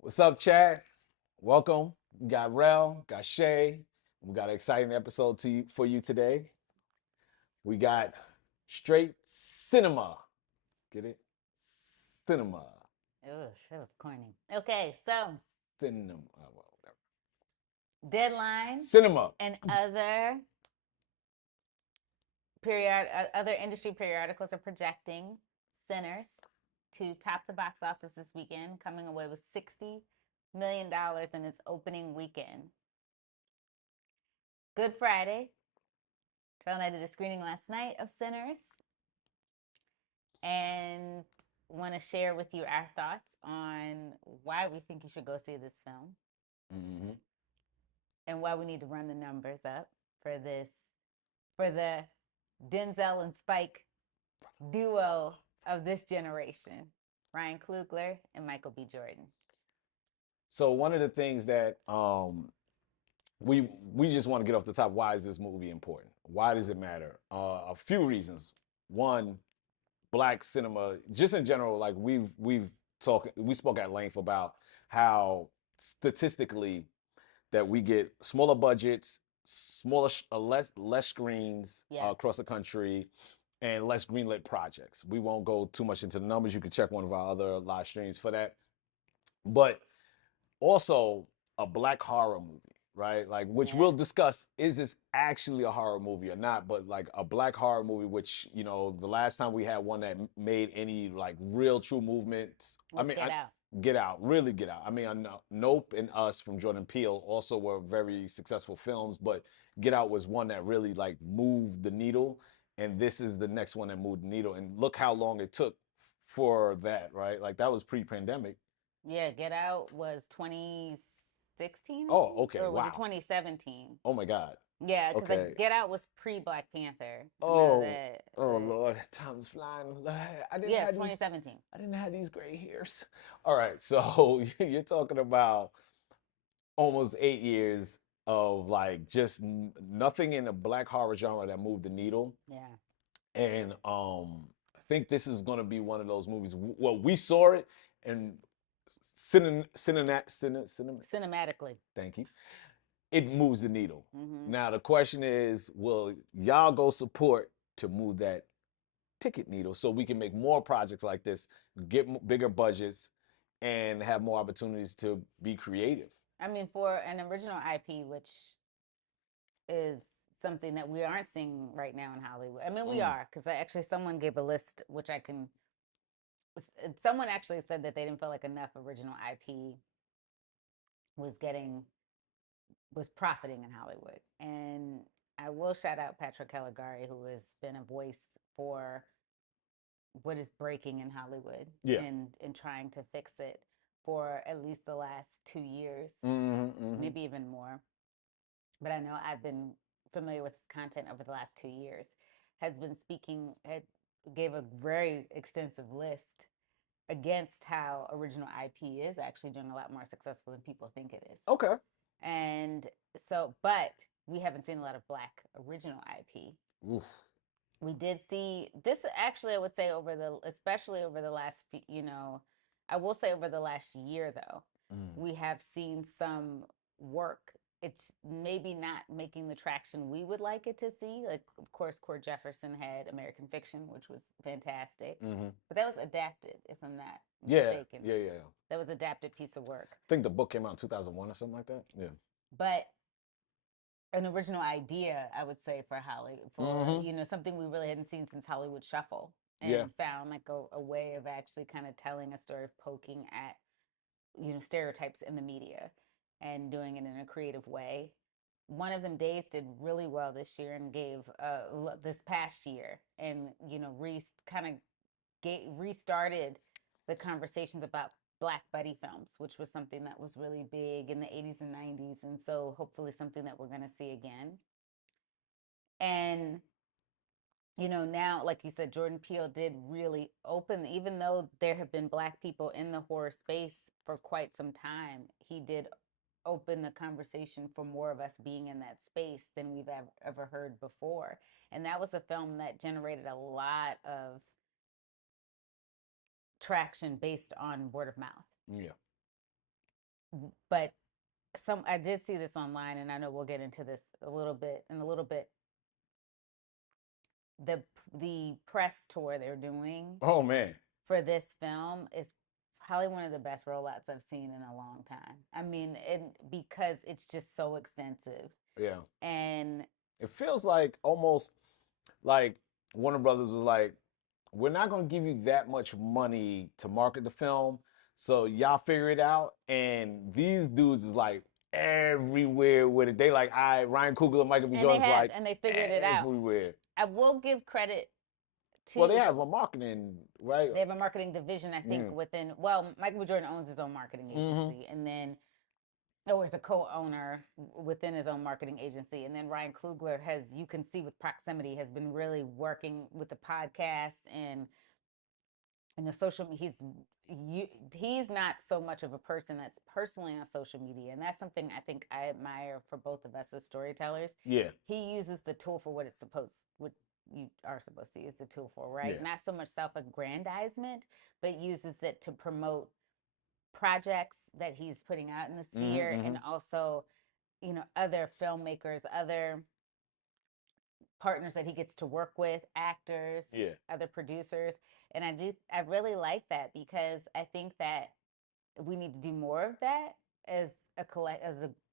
What's up, Chad? Welcome. We got Rell, got Shay. We got an exciting episode for you today. We got straight cinema. Get it? Cinema. Oh, that was corny. Okay, so Cinema. Well, whatever. Deadline Cinema. and other industry periodicals are projecting Sinners to top the box office this weekend, coming away with $60 million in its opening weekend. Good Friday. Trell and I did a screening last night of Sinners, and want to share with you our thoughts on why we think you should go see this film Mm-hmm. and why we need to run the numbers up for the Denzel and Spike duo of this generation, Ryan Coogler and Michael B. Jordan. So one of the things that we just want to get off the top. Why is this movie important? Why does it matter? A few reasons. One, black cinema, just in general, like we spoke at length about how statistically that we get smaller budgets, less screens Yeah. across the country, and less greenlit projects. We won't go too much into the numbers. You can check one of our other live streams for that. But also a black horror movie, right? Like, which Yeah. we'll discuss, is this actually a horror movie or not? But like a black horror movie, which, the last time we had one that made any like real true movements. Let's Get Out. Get Out, really Get Out. I mean, I know Nope and Us from Jordan Peele also were very successful films, but Get Out was one that really like moved the needle. And this is the next one that moved the needle. And look how long it took for that, right? Like that was pre-pandemic. Yeah, Get Out was 2016, I Oh, think, okay. or was it Wow. 2017? Oh my God. Yeah, because Okay. like Get Out was pre Black Panther. I know Oh, that, oh but Lord, time's flying. yeah, it's 2017. I didn't have these gray hairs. All right, so you're talking about almost 8 years of like just nothing in the black horror genre that moved the needle. Yeah, And I think this is gonna be one of those movies. Well, we saw it and cinematically. thank you. It moves the needle. Mm-hmm. Now the question is, will y'all go support to move that ticket needle so we can make more projects like this, get bigger budgets, and have more opportunities to be creative? I mean, for an original IP, which is something that we aren't seeing right now in Hollywood. I mean, we Mm. are, because actually someone gave a list, which I can. Someone actually said that they didn't feel like enough original IP was getting was profiting in Hollywood, and I will shout out Patrick Caligari, who has been a voice for what is breaking in Hollywood Yeah. and trying to fix it for at least the last 2 years, Mm-hmm, mm-hmm. maybe even more. But I know I've been familiar with his content over the last 2 years. Has been speaking, gave a very extensive list against how original IP is actually doing a lot more successful than people think it is. Okay. And so, but we haven't seen a lot of black original IP. Oof. We did see this actually, I would say, especially over the last, I will say over the last year, though, Mm. we have seen some work. It's maybe not making the traction we would like it to see. Like, of course, Cord Jefferson had American Fiction, which was fantastic, Mm-hmm. but that was adapted, if I'm not Yeah, mistaken. yeah, yeah. That was adapted piece of work. I think the book came out in 2001 or something like that. Yeah. But an original idea, I would say, for Hollywood, for Mm-hmm. something we really hadn't seen since Hollywood Shuffle, Yeah. and found like a way of actually kind of telling a story, of poking at stereotypes in the media and doing it in a creative way. One of them days did really well this year and gave this past year, and kind of restarted the conversations about black buddy films, which was something that was really big in the 80s and 90s, and so hopefully something that we're going to see again. And now, like you said, Jordan Peele did really open, even though there have been black people in the horror space for quite some time, he did open the conversation for more of us being in that space than we've ever heard before. And that was a film that generated a lot of traction based on word of mouth. Yeah. but I did see this online, and I know we'll get into this a little bit in a little bit. The the press tour they're doing Oh man. for this film is probably one of the best rollouts I've seen in a long time. I mean, because it's just so extensive. Yeah. And It feels like almost like Warner Brothers was like, we're not gonna give you that much money to market the film, so y'all figure it out. And these dudes is like everywhere with it. They like, Ryan Coogler, Michael B. Jordan's like and they figured it out. everywhere. I will give credit to. Well, they have a marketing, right? They have a marketing division, I think, within. Well, Michael B. Jordan owns his own marketing agency, and then or is a co-owner within his own marketing agency. And then Ryan Coogler has, you can see with proximity, has been really working with the podcast and the social. He's not so much of a person that's personally on social media, and that's something I think I admire for both of us as storytellers. Yeah. He uses the tool for what you are supposed to use the tool for, right? Yeah. Not so much self-aggrandizement, but uses it to promote projects that he's putting out in the sphere, and also, other filmmakers, other partners that he gets to work with, actors, other producers. And I really like that, because I think that we need to do more of that as a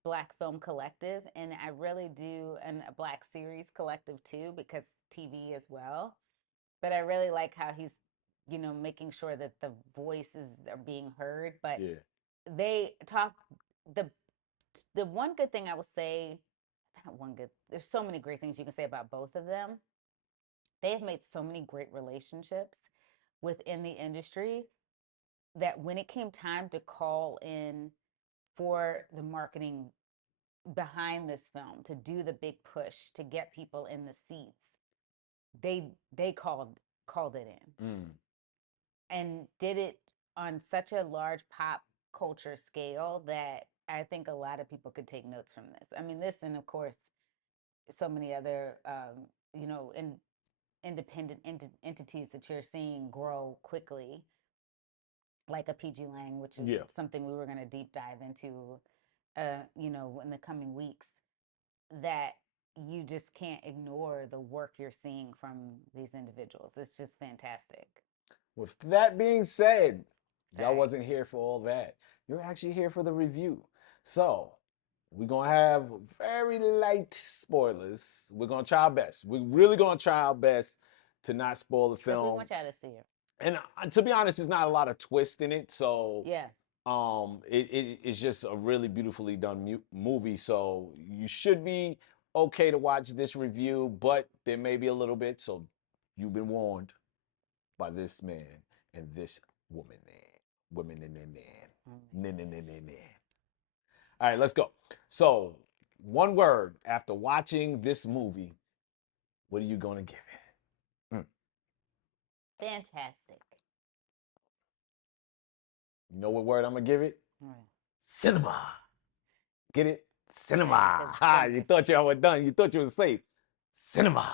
Black film collective, and I really do, and a Black series collective too, because TV as well. But I really like how he's, making sure that the voices are being heard. But they talk the one good thing I will say, not one good. There's so many great things you can say about both of them. They have made so many great relationships within the industry that when it came time to call in for the marketing behind this film, to do the big push to get people in the seats, they called it in and did it on such a large pop culture scale that I think a lot of people could take notes from this. I mean, this, and of course, so many other, independent entities that you're seeing grow quickly, like a PG Lang, which is something we were going to deep dive into, in the coming weeks. That you just can't ignore the work you're seeing from these individuals. It's just fantastic. With that being said, y'all wasn't here for all that. You're actually here for the review. So we're gonna have very light spoilers. We're gonna try our best. We're really gonna try our best to not spoil the film. We want y'all to see it. And to be honest, there's not a lot of twist in it. So yeah, it's just a really beautifully done movie. So you should be okay to watch this review, but there may be a little bit. So you've been warned by this man and this woman. Women and man. All right, let's go. So, one word after watching this movie, what are you going to give it? Fantastic. You know what word I'm going to give it? Cinema. Get it? Cinema. Ha, you thought you were done. You thought you were safe. Cinema.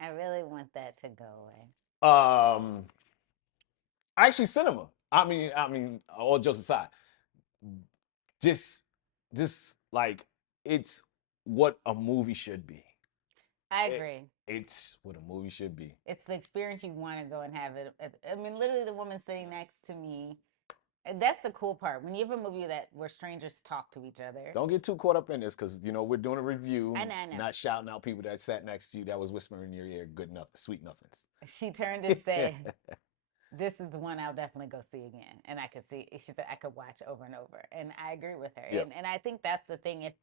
I really want that to go away. Actually, cinema. I mean, all jokes aside, just like it's what a movie should be. I agree. It's what a movie should be. It's the experience you want to go and have it. I mean, literally, the woman sitting next to me. That's the cool part. When you have a movie where strangers talk to each other. Don't get too caught up in this, because we're doing a review. I know. Not shouting out people that sat next to you that was whispering in your ear, good nothing, sweet nothings. She turned and said, "This is the one I'll definitely go see again." And I could see. She said I could watch over and over, and I agree with her. Yep. And I think that's the thing. It's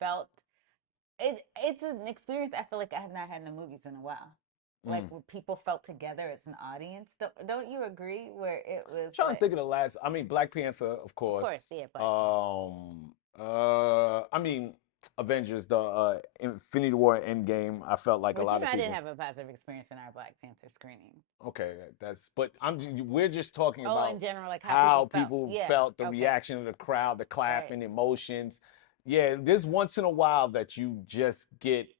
an experience I feel like I have not had in the movies in a while. Like where people felt together as an audience. Don't you agree? Where it was. I'm trying to think of the last. I mean, Black Panther, of course. Of course, yeah. I mean, Avengers, the Infinity War Endgame. I felt like a lot of people. I didn't have a positive experience in our Black Panther screening. Okay, we're just talking about in general, like how people felt, the reaction of the crowd, the clapping, emotions. Yeah, there's once in a while that you just get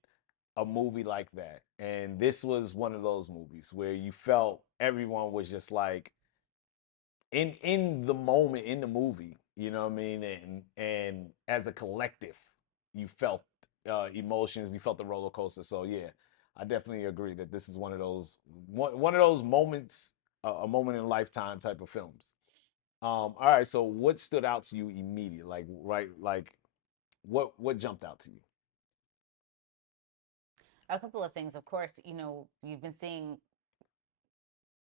a movie like that, and this was one of those movies where you felt everyone was just like in the moment in the movie. You know what I mean? And as a collective, you felt emotions, you felt the roller coaster. So yeah, I definitely agree that this is one of those moments, a moment in a lifetime type of films. All right, so what stood out to you immediately? Like right, like what jumped out to you? A couple of things. Of course, you've been seeing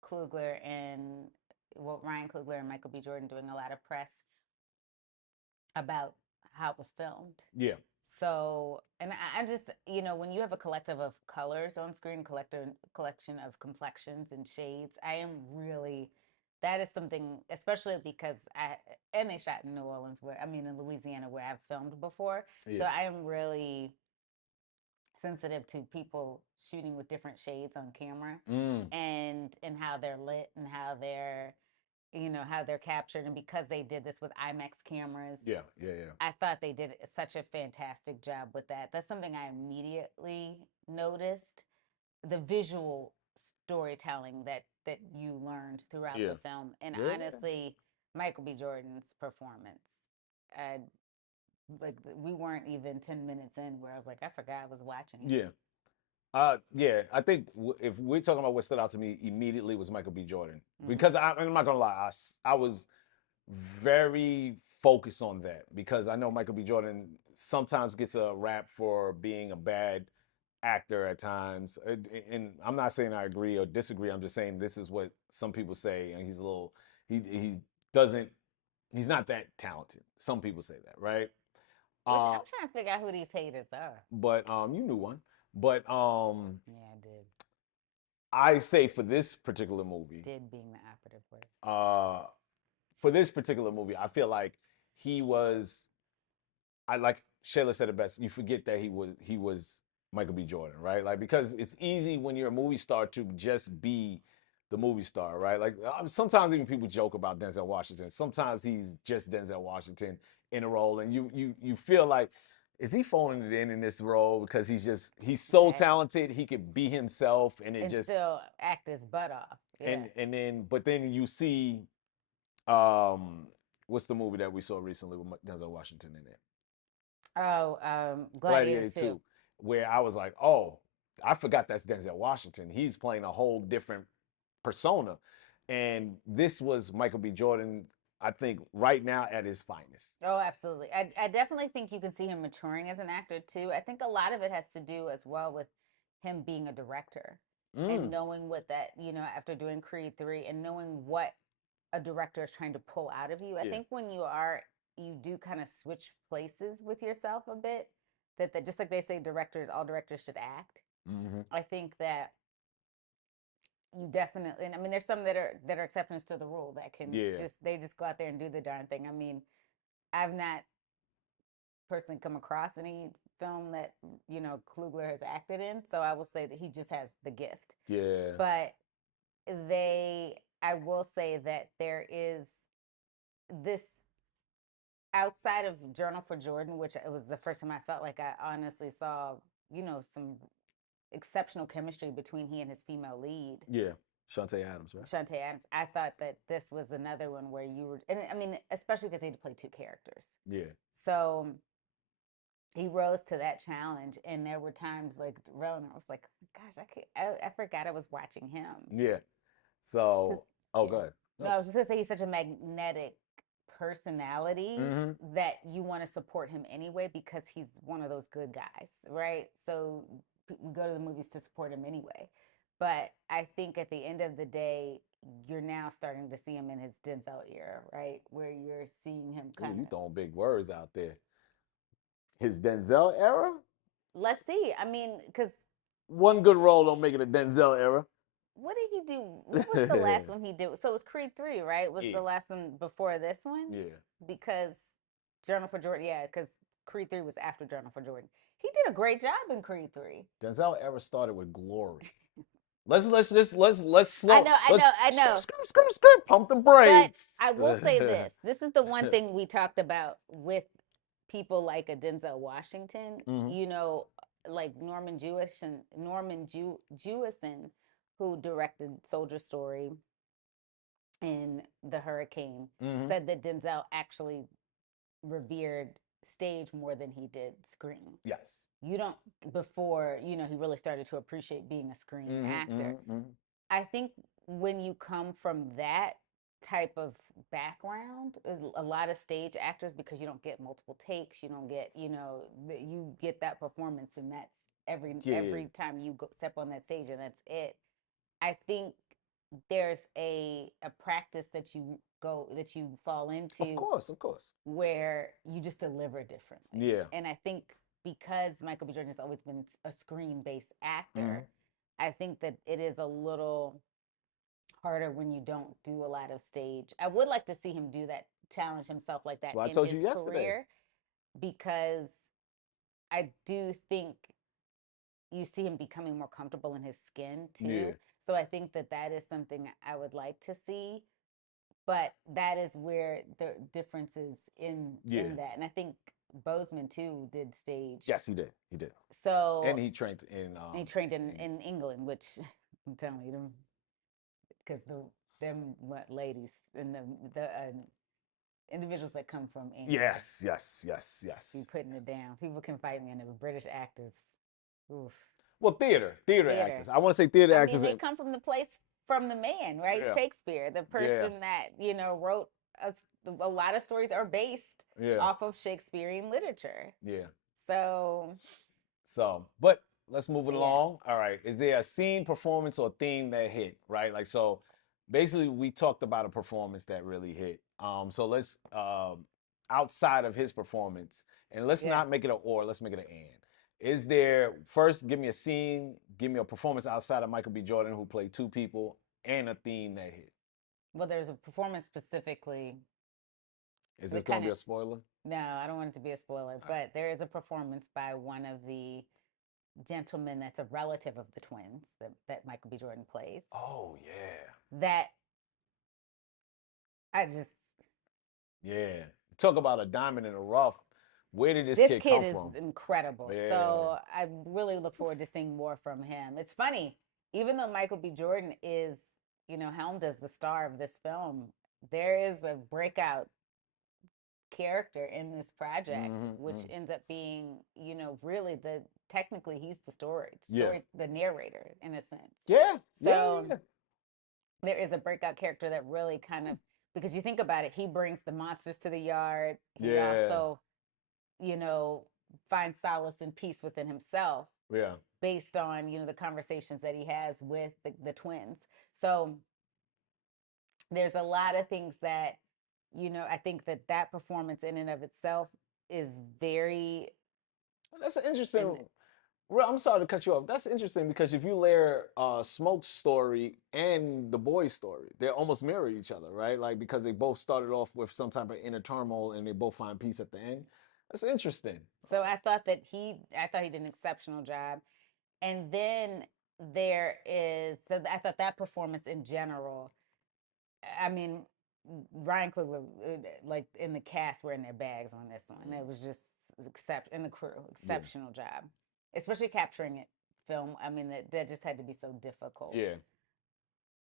Coogler and Ryan Coogler and Michael B. Jordan doing a lot of press about how it was filmed. Yeah, So, and I just, when you have a collective of colors on screen, collection of complexions and shades, I am really, that is something, especially because and they shot in New Orleans, in Louisiana, where I've filmed before. So yeah. I am really sensitive to people shooting with different shades on camera, Mm, and how they're lit and how they're captured. And because they did this with IMAX cameras, yeah, yeah, yeah. I thought they did such a fantastic job with that. That's something I immediately noticed. The visual storytelling that you learned throughout Yeah. the film, and Yeah. honestly, Michael B. Jordan's performance, uh, like we weren't even 10 minutes in where I was like, I forgot I was watching him. Yeah. Yeah, I think if we're talking about what stood out to me immediately was Michael B. Jordan Mm-hmm. because I'm not gonna lie, I was very focused on that because I know Michael B. Jordan sometimes gets a rap for being a bad actor at times, and I'm not saying I agree or disagree. I'm just saying this is what some people say, and he's a little he doesn't he's not that talented. Some people say that, right? Which Uh, I'm trying to figure out who these haters are. but you knew one. But Yeah, I did. I say for this particular movie, Did being the operative word. uh, for this particular movie, I feel like he was. I like Shayla said it best. You forget that he was Michael B. Jordan, right? Like because it's easy when you're a movie star to just be the movie star, right? Like sometimes even people joke about Denzel Washington. Sometimes he's just Denzel Washington in a role, and you feel like is he phoning it in this role because he's so Okay. talented he could be himself, and it And just still act his butt off. Yeah. and then but then you see um what's the movie that we saw recently with Denzel Washington in it? Oh, Gladiator Gladiator 2. 2, where I was like, oh, I forgot that's Denzel Washington. He's playing a whole different persona. And this was Michael B. Jordan, I think, right now at his finest. Oh, absolutely. I definitely think you can see him maturing as an actor too. I think a lot of it has to do as well with him being a director and Mm, knowing what after doing Creed 3 and knowing what a director is trying to pull out of you. I yeah. think when you do kind of switch places with yourself a bit, that just like they say all directors should act. Mm-hmm. I think that you definitely, and I mean, there's some that are exceptions to the rule that can Yeah. they just go out there and do the darn thing. I mean, I've not personally come across any film that Klugler has acted in, so I will say that he just has the gift. Yeah. But I will say that there is this outside of Journal for Jordan, which it was the first time I felt like I honestly saw some exceptional chemistry between he and his female lead. Yeah. Shantae Adams, right? Shantae Adams. I thought that this was another one where you were, and I mean, especially because he had to play two characters. Yeah. So he rose to that challenge, and there were times like Rowan, I was like, gosh, I forgot I was watching him. Yeah. Because So, oh, yeah, go ahead. no, I was just gonna say he's such a magnetic personality Mm-hmm. that you want to support him anyway because he's one of those good guys, right? So we go to the movies to support him anyway. But I think at the end of the day, you're now starting to see him in his Denzel era, right? Where you're seeing him Ooh, kind you of. throwing big words out there. His Denzel era? Let's see. I mean, because One good role don't make it a Denzel era. what did he do? What was the last one he did? So it was Creed 3, right? Was Yeah. the last one before this one? Yeah. Because Journal for Jordan, yeah, because Creed 3 was after Journal for Jordan. He did a great job in Creed 3. Denzel era started with Glory. Let's I slow know, I let's know, I know. pump the But brakes. I will say this. This is the one thing we talked about with people like a Denzel Washington, Mhm. like Norman Jewison, who directed Soldier Story in The Hurricane, Mm-hmm. said that Denzel actually revered stage more than he did screen. Yes. You don't, before, he really started to appreciate being a screen Mm-hmm, actor. mm-hmm, mm-hmm. I think when you come from that type of background, a lot of stage actors, because you don't get multiple takes, you don't get, you get that performance, and that's Yeah. every time you step on that stage, and that's it. I think there's a practice that you fall Of into course, of course. where you just deliver differently. Yeah. And I think because Michael B. Jordan has always been a screen based Mm-hmm. actor, I think that it is a little harder when you don't do a lot of stage. I would like to see him do that, challenge himself like That's that what I in told his you yesterday. career, because I do think you see him becoming more comfortable in his skin Yeah. too. So I think that that is something I would like to see, but that is where the difference is Yeah. in that. And I think Bozeman too did stage. Yes, he did. He did. And So he trained in he trained in in England, which I'm telling you, them because them what ladies and the individuals that come from England yes, yes, yes, be yes. putting it down. People can fight me, and the British actors, oof, Well, theater theater. actors. I want to say theater I mean, actors. they come from the place from the man, right? Yeah, Shakespeare, the yeah, person that wrote a lot of stories are based yeah, off of Shakespearean literature. yeah. So So, but let's move it yeah, along. All right. Is there a scene, performance, or theme that hit? Right. Like so. Basically, we talked about a performance that really hit. So let's outside of his performance, and let's yeah. not make it a or. Let's make it an and. Is there first? Give me a scene. Give me a performance outside of Michael B. Jordan, who played two people, and a theme that hit. Well, there's a performance specifically Is this that gonna kind be of. a spoiler? No, I don't want it to be a spoiler, but there is a performance by one of the gentlemen that's a relative of the twins that Michael B. Jordan plays. Oh yeah, That I just yeah. Talk about a diamond in the rough. Where did this this kid kid come is from? incredible. Yeah, So I really look forward to seeing more from him. It's funny, even though Michael B. Jordan is, helmed as the star of this film, there is a breakout character in this project, which mm-hmm. ends up being, really technically he's the Yeah, the narrator in a sense. yeah, yeah, So yeah, there is a breakout character that really kind of, because you think about it, he brings the monsters to the yard. He yeah, also, you know, finds solace and peace within himself yeah. based on, the conversations that he has with the twins. So there's a lot of things that, I think that that performance in and of itself is very, That's an interesting. and I'm sorry to cut you off. That's interesting because if you layer Smoke's story and the boy's story, they almost mirror each other, right? Like because they both started off with some type of inner turmoil and they both find peace at the end. That's interesting. so I thought he did an exceptional job. And then so I thought that performance in general, I mean, Ryan Coogler, like in the cast, were in their bags on this one. It was just in the crew, Yeah, exceptional job, especially capturing it film. I mean, that just had to be so difficult. yeah.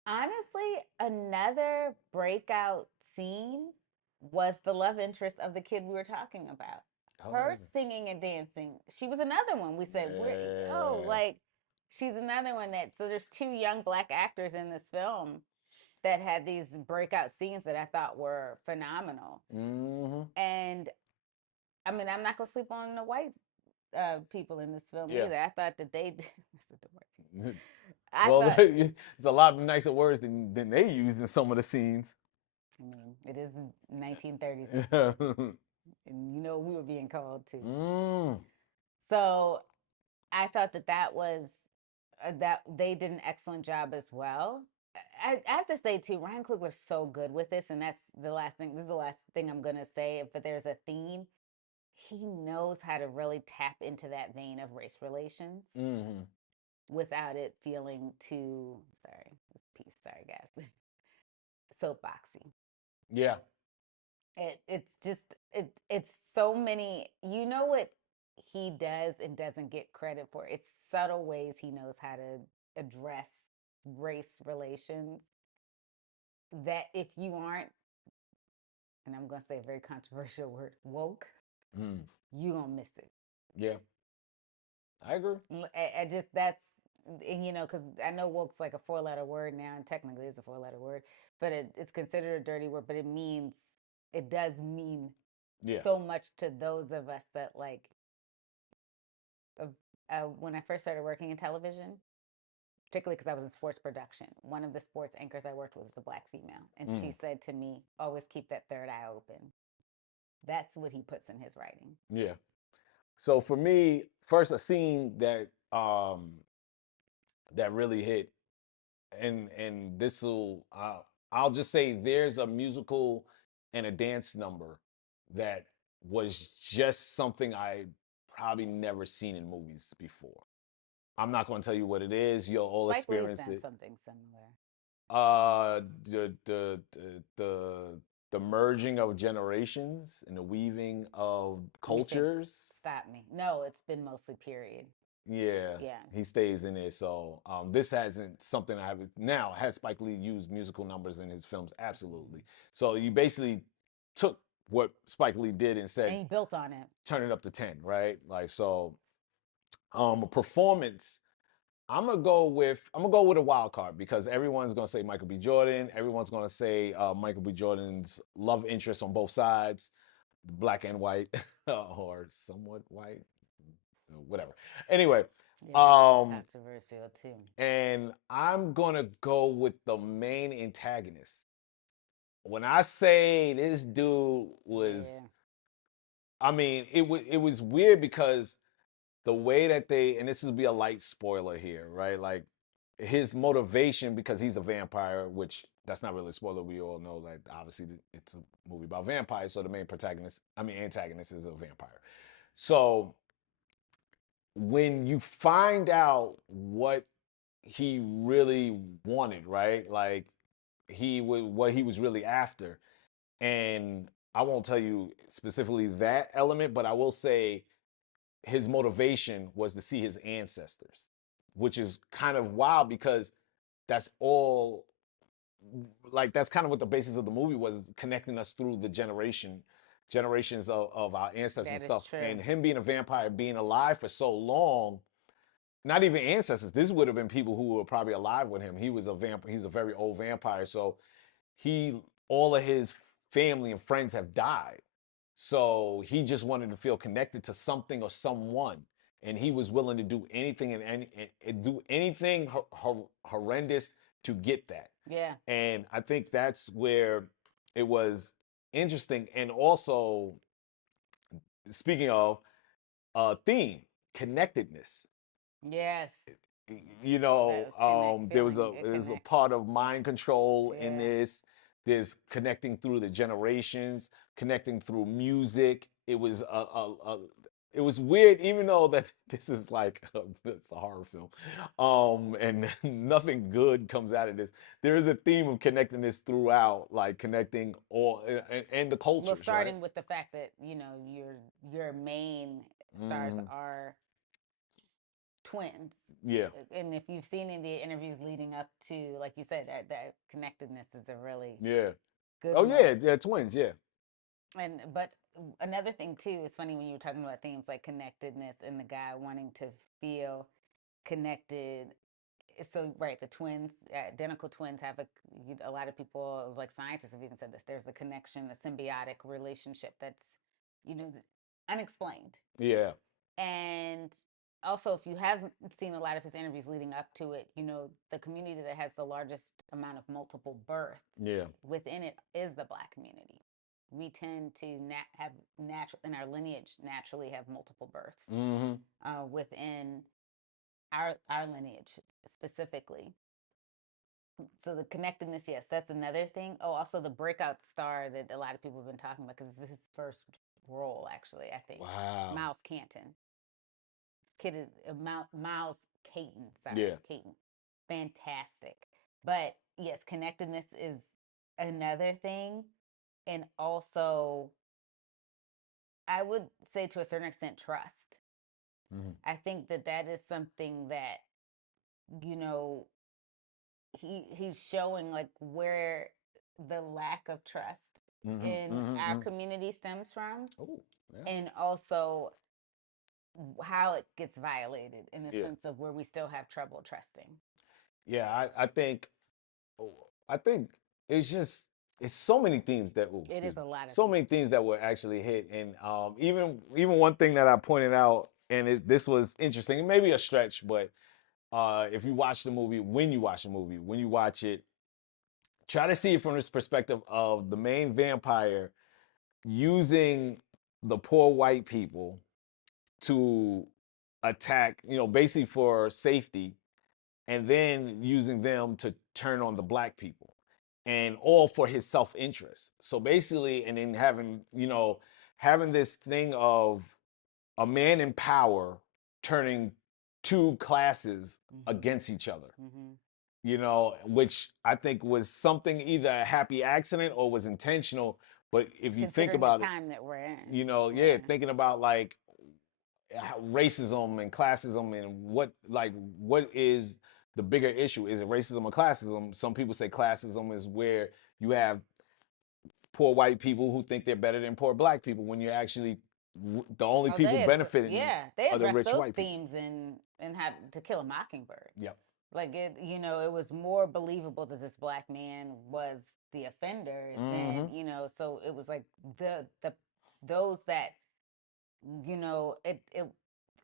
Honestly, another breakout scene was the love interest of the kid we were talking about. Oh, Her singing and dancing. She was another one. We said, yeah. like, she's another one so there's two young black actors in this film that had these breakout scenes that I thought were phenomenal. Mm-hmm. And I mean, I'm not gonna sleep on the white people in this film Yeah. either. I thought that they did. The white people. I Well, thought. it's a lot nicer words than they used in some of the scenes. I mean, it is the 1930s, mm. and we were being called to. Mm. So I thought that was that they did an excellent job as well. I have to say too, Ryan Coogler's so good with this, and that's the last thing. This is the last thing I'm gonna say. But there's a theme. He knows how to really tap into that vein of race relations Mm-hmm. without it feeling too. Sorry, this piece. Sorry, guys. Soapboxy. Yeah. It's just it's so many. You know what he does and doesn't get credit for. It's subtle ways he knows how to address race relations that if you aren't, and I'm going to say a very controversial word, woke, you going to miss it. Yeah. I agree. I just, that's, and, you know, because I know woke's like a 4-letter word now, and technically it's a 4-letter word, but it's considered a dirty word, but it does mean so much to those of us that like, when I first started working in television, particularly because I was in sports production, one of the sports anchors I worked with was a Black female. And she said to me, always keep that third eye open. That's what he puts in his writing. Yeah. So for me, first a scene that really hit, and I'll just say there's a musical and a dance number that was just something I probably never seen in movies before. I'm not going to tell you what it is. You'll all Spike Lee's experience done it. something similar. Uh, the the the the the merging of generations and the weaving of cultures. Stop me. No, it's been mostly period. Yeah, he stays in there. So this hasn't something I have now. Has Spike Lee used musical numbers in his films? Absolutely. So you basically took what Spike Lee did and said, and he built on it. Turn it up to 10, right? Like so. A performance. I'm gonna go with a wild card because everyone's gonna say Michael B. Jordan. Everyone's gonna say Michael B. Jordan's love interest on both sides, black and white, or somewhat white, whatever. Anyway, Controversial too. And I'm gonna go with the main antagonist. When I say this dude was, I mean, it was weird because the way that and this will be a light spoiler here, right? Like his motivation, because he's a vampire, which that's not really a spoiler. We all know that obviously it's a movie about vampires, so the main antagonist is a vampire. So when you find out what he really wanted, right? Like what he was really after. And I won't tell you specifically that element, but I will say his motivation was to see his ancestors, which is kind of wild because that's all like that's kind of what the basis of the movie was, connecting us through the generations of our ancestors and stuff. True. And him being a vampire, being alive for so long, not even ancestors. This would have been people who were probably alive with him. He was a vampire. He's a very old vampire. So all of his family and friends have died. So he just wanted to feel connected to something or someone. And he was willing to do anything and do anything horrendous to get that. Yeah. And I think that's where it was interesting. And also, speaking of theme, connectedness. Yes. You know, there's a part of mind control in this. There's connecting through the generations, connecting through music. It was it was weird, even though that this is like it's a horror film, and nothing good comes out of this. There is a theme of connecting this throughout, like connecting all and the cultures. Well, starting right? with the fact that your main stars are twins. Yeah. And if you've seen in the interviews leading up to, like you said, that connectedness is a really good Oh one. yeah, twins, yeah. But another thing too, it's funny when you were talking about themes like connectedness and the guy wanting to feel connected. So right, the twins, identical twins, have a lot of people, like scientists have even said this. There's a connection, a symbiotic relationship that's unexplained. Yeah. And also, if you haven't seen a lot of his interviews leading up to it, the community that has the largest amount of multiple births within it is the Black community. We tend to have in our lineage naturally have multiple births within our lineage specifically. So the connectedness, yes, that's another thing. Oh, also the breakout star that a lot of people have been talking about, because this is his first role, actually, I think. Wow. Miles Caton. Kid is Miles Caton. Sorry, Caton. Fantastic. But yes, connectedness is another thing, and also, I would say to a certain extent, trust. I think that is something that he's showing, like, where the lack of trust Mm-hmm, in mm-hmm, our mm-hmm. community stems from, Oh, yeah. and also how it gets violated in the Yeah. sense of where we still have trouble trusting. Yeah, I think it's just it's so many themes that It excuse is me, a lot of so many themes. themes that were actually hit, and even one thing that I pointed out, and this was interesting, maybe a stretch, but if you watch the movie, when you watch it, try to see it from this perspective of the main vampire using the poor white people to attack, basically for safety, and then using them to turn on the black people, and all for his self-interest. So basically, and then having this thing of a man in power turning two classes Mm-hmm. against each other, Mm-hmm. which I think was something either a happy accident or was intentional. But if you think Considering the about it, time that we're in. yeah, Yeah. thinking about like racism and classism, and what is the bigger issue? Is it racism or classism? Some people say classism is where you have poor white people who think they're better than poor black people, when you're actually the only Oh, people benefiting they are the addressed rich those white people. themes in How to Kill a Mockingbird. Yep. Like it was more believable that this black man was the offender than, Mm-hmm. so it was like the those that, it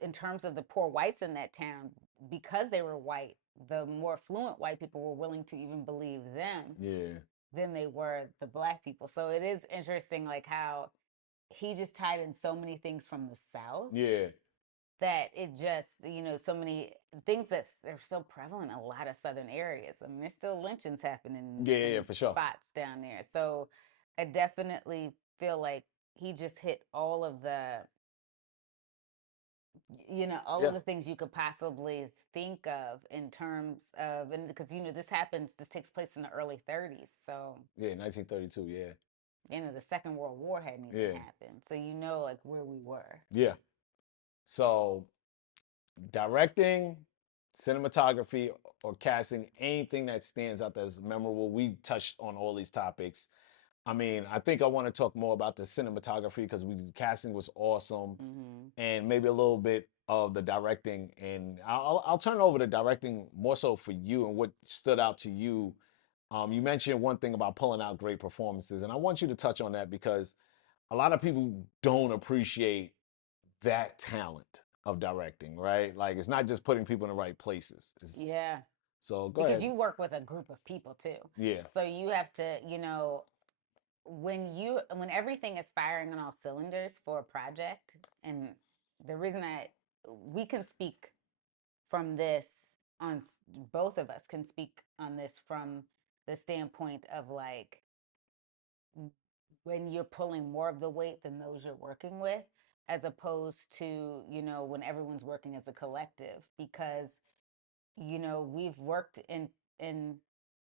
in terms of the poor whites in that town, because they were white, the more affluent white people were willing to even believe them Yeah. than they were the black people. So it is interesting, like how he just tied in so many things from the South Yeah. that it just, so many things that are so prevalent in a lot of Southern areas. I mean, there's still lynchings happening in Yeah. Yeah. some For sure. spots down there. So I definitely feel like he just hit all of all Yeah. of the things you could possibly think of in terms of, and because, this takes place in the early 30s. So, Yeah. 1932. Yeah. the Second World War hadn't even Yeah. happened. So, like where we were. Yeah. So directing, cinematography, or casting, anything that stands out that's memorable. We touched on all these topics. I mean, I think I want to talk more about the cinematography because casting was awesome, Mm-hmm. and maybe a little bit of the directing. And I'll turn over to directing more so for you and what stood out to you. You mentioned one thing about pulling out great performances, and I want you to touch on that because a lot of people don't appreciate that talent of directing, right? Like it's not just putting people in the right places. Yeah. So go Because ahead. you work with a group of people too. Yeah. So you have to, when everything is firing on all cylinders for a project, and the reason we can speak from this on both of us can speak on this from the standpoint of like when you're pulling more of the weight than those you're working with, as opposed to, when everyone's working as a collective, because we've worked in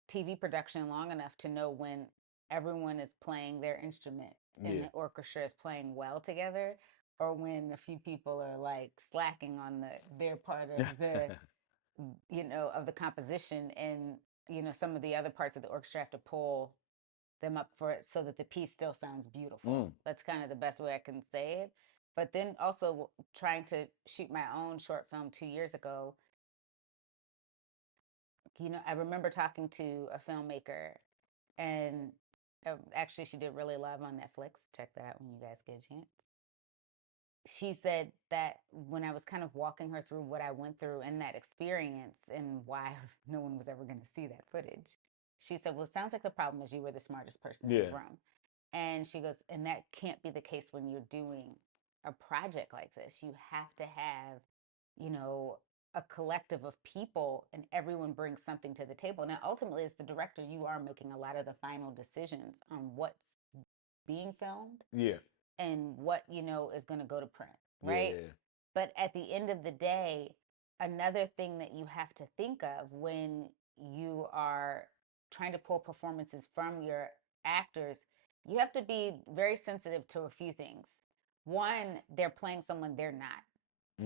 TV production long enough to know when everyone is playing their instrument and Yeah. the orchestra is playing well together, or when a few people are like slacking on their part of the of the composition, and some of the other parts of the orchestra have to pull them up for it so that the piece still sounds beautiful. Mm. That's kind of the best way I can say it. But then also trying to shoot my own short film 2 years ago, I remember talking to a filmmaker, and actually, she did really live on Netflix. Check that out when you guys get a chance. She said that when I was kind of walking her through what I went through in that experience and why no one was ever going to see that footage, she said, "Well, it sounds like the problem is you were the smartest person in the Yeah. room." And she goes, "And that can't be the case when you're doing a project like this. You have to have, you know, a collective of people, and everyone brings something to the table." Now, ultimately, as the director, you are making a lot of the final decisions on what's being filmed Yeah. and what, is going to go to print, Yeah. right? Yeah. But at the end of the day, another thing that you have to think of when you are trying to pull performances from your actors, you have to be very sensitive to a few things. One, they're playing someone they're not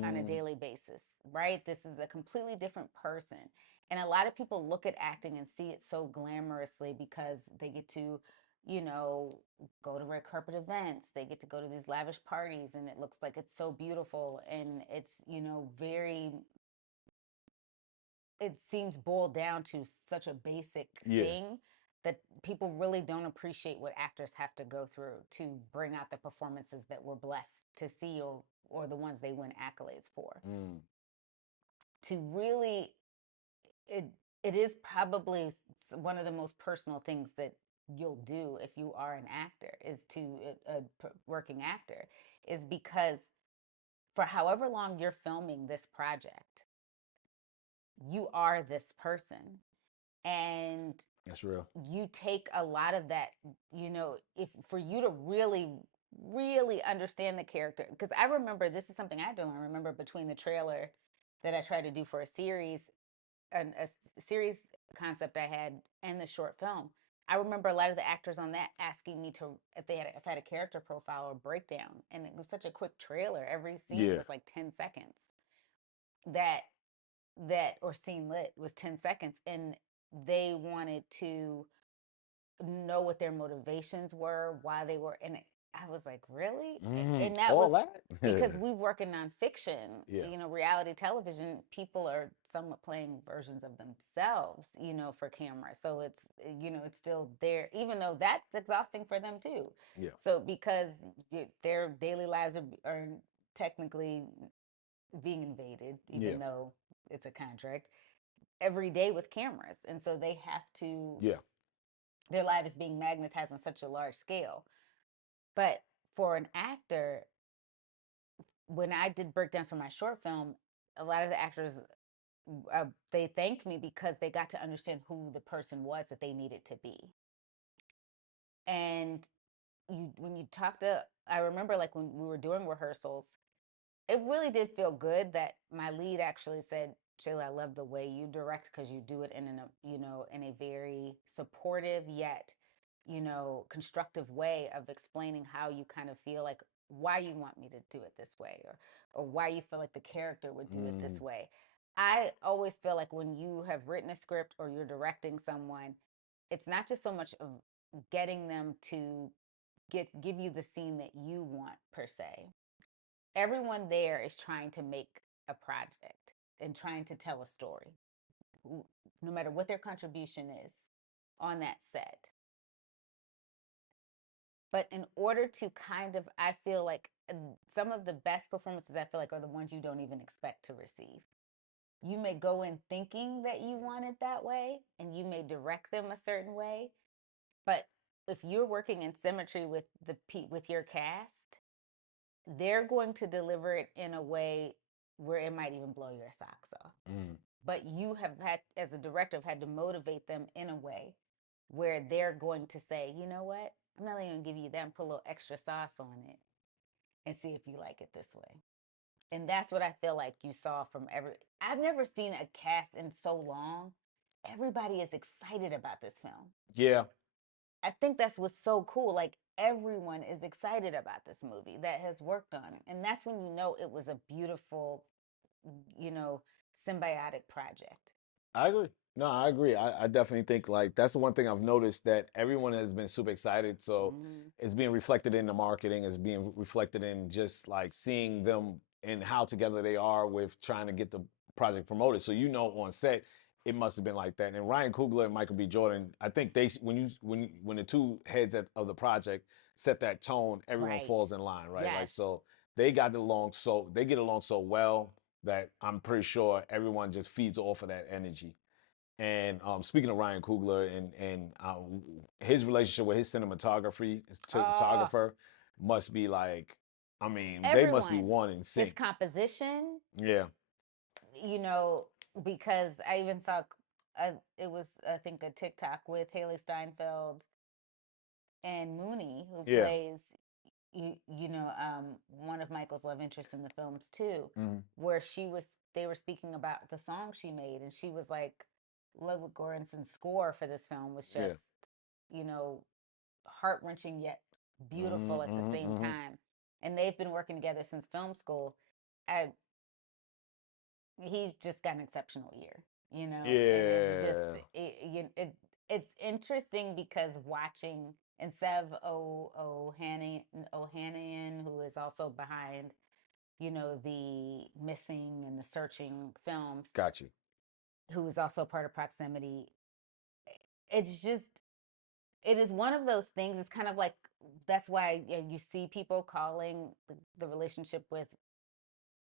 on a Mm. daily basis, right? This is a completely different person. And a lot of people look at acting and see it so glamorously because they get to, you know, go to red carpet events. They get to go to these lavish parties and it looks like it's so beautiful and it's, you know, very, it seems boiled down to such a basic thing that people really don't appreciate what actors have to go through to bring out the performances that we're blessed to see or the ones they win accolades for. To really, it it is probably one of the most personal things that you'll do if you are an actor is to a working actor is because for however long you're filming this project, you are this person. And that's real. You take a lot of that, you know, if for you to really really understand the character, because I remember this is something I don't remember between the trailer that I tried to do for a series, a series concept I had, and the short film. I remember a lot of the actors on that asking me to if I had a character profile or breakdown, and it was such a quick trailer. Every scene was like 10 seconds. That or scene lit was 10 seconds, and they wanted to know what their motivations were, why they were, and I was like, really? And that All was that because we work in nonfiction, Yeah. you know, reality television. People are somewhat playing versions of themselves, you know, for camera. So it's, you know, it's still there, even though that's exhausting for them too. Yeah. So because their daily lives are technically being invaded, even though it's a contract every day with cameras, and so they have to their life is being magnetized on such a large scale. But for an actor, when I did breakdowns for my short film, a lot of the actors they thanked me because they got to understand who the person was that they needed to be. And when you talk to, I remember like when we were doing rehearsals, it really did feel good that my lead actually said, Shayla, I love the way you direct because you do it in you know, in a very supportive yet, you know, constructive way of explaining how you kind of feel like why you want me to do it this way, or why you feel like the character would do it this way. I always feel like when you have written a script or you're directing someone, it's not just so much of getting them to give you the scene that you want per se. Everyone there is trying to make a project and trying to tell a story, no matter what their contribution is on that set. But in order to kind of, I feel like some of the best performances I feel like are the ones you don't even expect to receive. You may go in thinking that you want it that way and you may direct them a certain way, but if you're working in symmetry with with your cast, they're going to deliver it in a way where it might even blow your socks off. But you have had, as a director, have had to motivate them in a way where they're going to say, you know what? I'm not even going to give you that and put a little extra sauce on it and see if you like it this way. And that's what I feel like you saw from I've never seen a cast in so long. Everybody is excited about this film. Yeah. I think that's what's so cool. Like everyone is excited about this movie that has worked on it. And that's when you know it was a beautiful, you know, symbiotic project. I agree. No, I agree. I definitely think like that's the one thing I've noticed that everyone has been super excited. So it's being reflected in the marketing, it's being reflected in just like seeing them and how together they are with trying to get the project promoted. So you know on set it must have been like that. And Ryan Coogler and Michael B. Jordan, I think they when the two heads of the project set that tone, everyone falls in line, right? Like so they get along so well that I'm pretty sure everyone just feeds off of that energy. And speaking of Ryan Coogler and his relationship with his cinematographer must be like, I mean, they must be one in sync. His composition, yeah, you know, because I even saw it was I think a TikTok with Hailee Steinfeld and Mooney, who plays you know one of Michael's love interests in the films too, where they were speaking about the song she made, and she was like, Ludwig Göransson's score for this film was just you know heart-wrenching yet beautiful at the same time, and they've been working together since film school. He's just got an exceptional year. you know, and it's just Yeah. it's interesting because watching and Sev Ohanian, who is also behind, you know, the Missing and the Searching films, Got you. who is also part of Proximity. It's just it is one of those things. It's kind of like that's why you see people calling the relationship with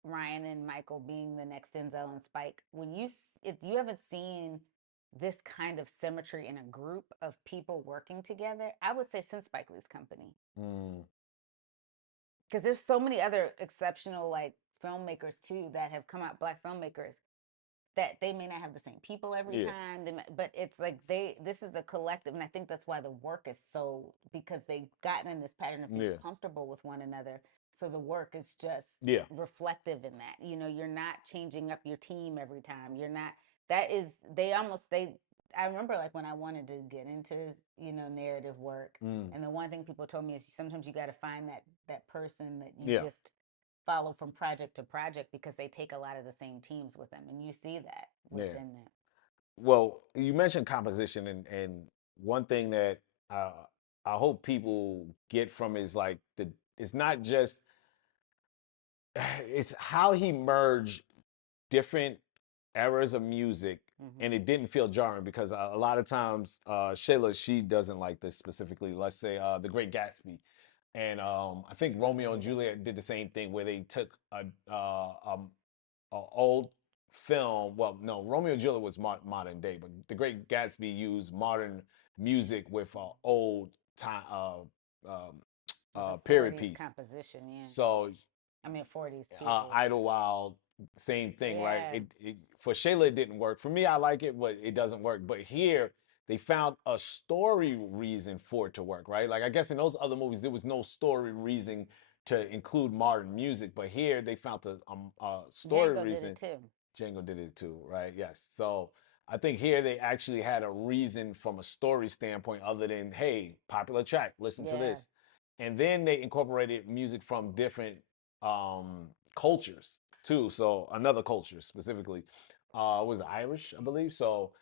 Ryan and Michael being the next Denzel and Spike. When you if you haven't seen this kind of symmetry in a group of people working together, I would say since Spike Lee's Company, Mm. because there's so many other exceptional like filmmakers too that have come out, black filmmakers, that they may not have the same people every Yeah. time, but it's like this is a collective, and I think that's why the work is so, because they've gotten in this pattern of being Yeah. comfortable with one another, so the work is just Yeah. reflective in that. You know, you're not changing up your team every time. You're not. That is they almost they. I remember like when I wanted to get into, you know, narrative work, Mm. and the one thing people told me is sometimes you got to find that person that you Yeah. just follow from project to project, because they take a lot of the same teams with them, and you see that Yeah. within that. Well, you mentioned composition, and one thing that uh, I hope people get from is like it's not just it's how he merged different eras of music, and Mm-hmm. it didn't feel jarring because a lot of times Shayla, she doesn't like this specifically. Let's say The Great Gatsby, and I think I Romeo and hated it. Juliet did the same thing where they took a old film. Well, no, Romeo and Juliet was modern day, but The Great Gatsby used modern music with old time It's a period 40s piece. composition, yeah. So I mean 40s period. Idlewild, same thing, right? Yeah. It for Shayla it didn't work. For me, I like it, but it doesn't work. But here they found a story reason for it to work, right? Like I guess in those other movies there was no story reason to include modern music, but here they found a story Django did reason. it too. Django did it too, right? Yes. So I think here they actually had a reason from a story standpoint other than, hey, popular track, listen to Yeah. this. And then they incorporated music from different cultures too. So another culture specifically was Irish, I believe. So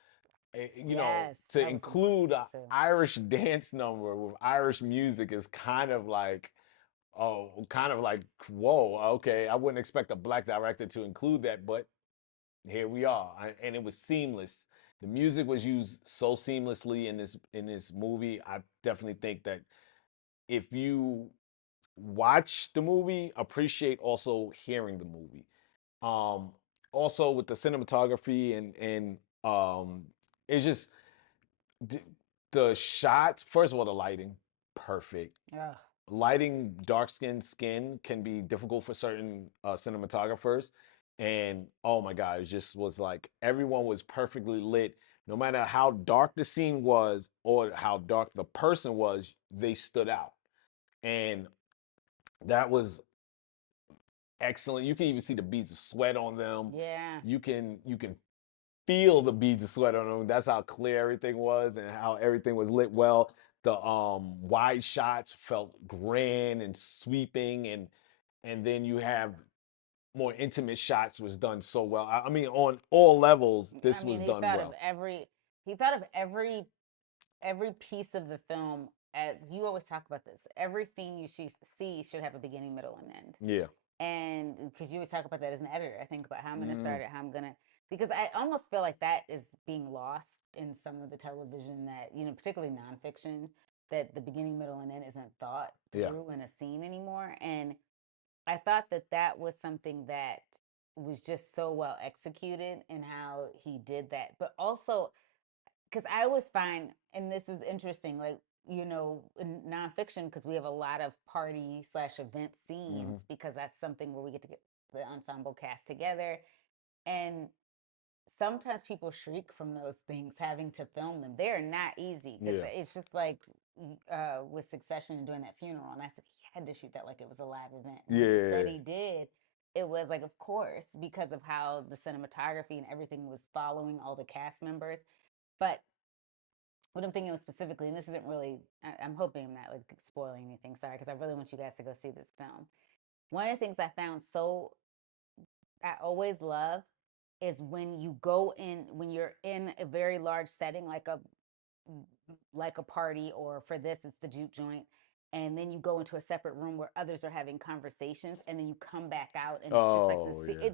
you know, Yes, to that was include important an too. Irish dance number with Irish music is kind of like, oh, kind of like, whoa, okay, I wouldn't expect a black director to include that, but here we are. And it was seamless. The music was used so seamlessly in this movie. I definitely think that if you watch the movie, appreciate also hearing the movie. Um, Also with the cinematography and it's just d- the shots. First of all, the lighting, perfect. Ugh. Lighting dark skinned skin can be difficult for certain cinematographers. And oh my God, it just was like everyone was perfectly lit. No matter how dark the scene was or how dark the person was, they stood out. And that was excellent. You can even see the beads of sweat on them. Yeah. You can feel the beads of sweat on them. That's how clear everything was and how everything was lit well. The wide shots felt grand and sweeping, and then you have more intimate shots was done so well. I mean, on all levels, I this mean, was done well. he thought of every piece of the film. As you always talk about this, every scene you see should have a beginning, middle, and end. Yeah. And because you always talk about that as an editor, I think about how I'm going to Mm, start it, how I'm going to, because I almost feel like that is being lost in some of the television that, you know, particularly nonfiction, that the beginning, middle, and end isn't thought yeah. through in a scene anymore. And I thought that was something that was just so well executed in how he did that. But also, because I always find, and this is interesting, like, you know, in nonfiction, because we have a lot of party slash event scenes, Hmm. because that's something where we get to get the ensemble cast together. And sometimes people shriek from those things having to film them. They're not easy, because Yeah. it's just like with Succession and doing that funeral. And I said, he had to shoot that like it was a live event. And when he said Yeah. he did, it was like, of course, because of how the cinematography and everything was following all the cast members. But what I'm thinking of specifically, and this isn't really, I'm hoping I'm not like spoiling anything, sorry, because I really want you guys to go see this film. One of the things I found so, I always love is when you're in a very large setting, like a party, or for this it's the juke joint, and then you go into a separate room where others are having conversations, and then you come back out, and it's just like this. Oh, yeah.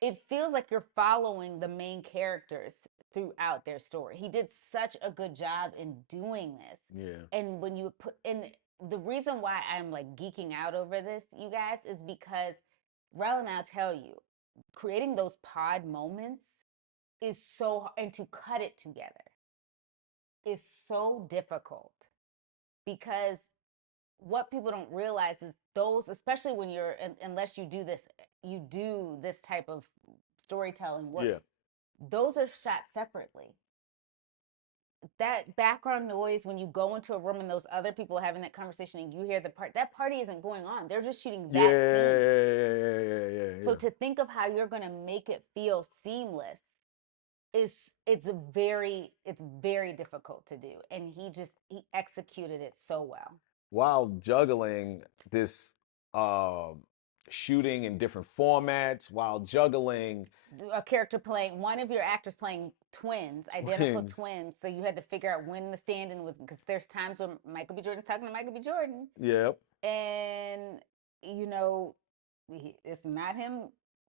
It feels like you're following the main characters throughout their story. He did such a good job in doing this. Yeah. And when you put in, the reason why I'm like geeking out over this, you guys, is because Rel and I'll tell you, creating those pod moments is so, and to cut it together is so difficult, because what people don't realize is those, especially when you're, unless you do this type of storytelling work, Yeah. those are shot separately. That background noise when you go into a room and those other people are having that conversation and you hear that party isn't going on. They're just shooting that scene. Yeah. So to think of how you're going to make it feel seamless is it's very difficult to do, and he executed it so well. While juggling this shooting in different formats, while juggling A character playing, one of your actors playing identical twins, so you had to figure out when the stand-in was, because there's times when Michael B. Jordan's talking to Michael B. Jordan, Yep. and it's not him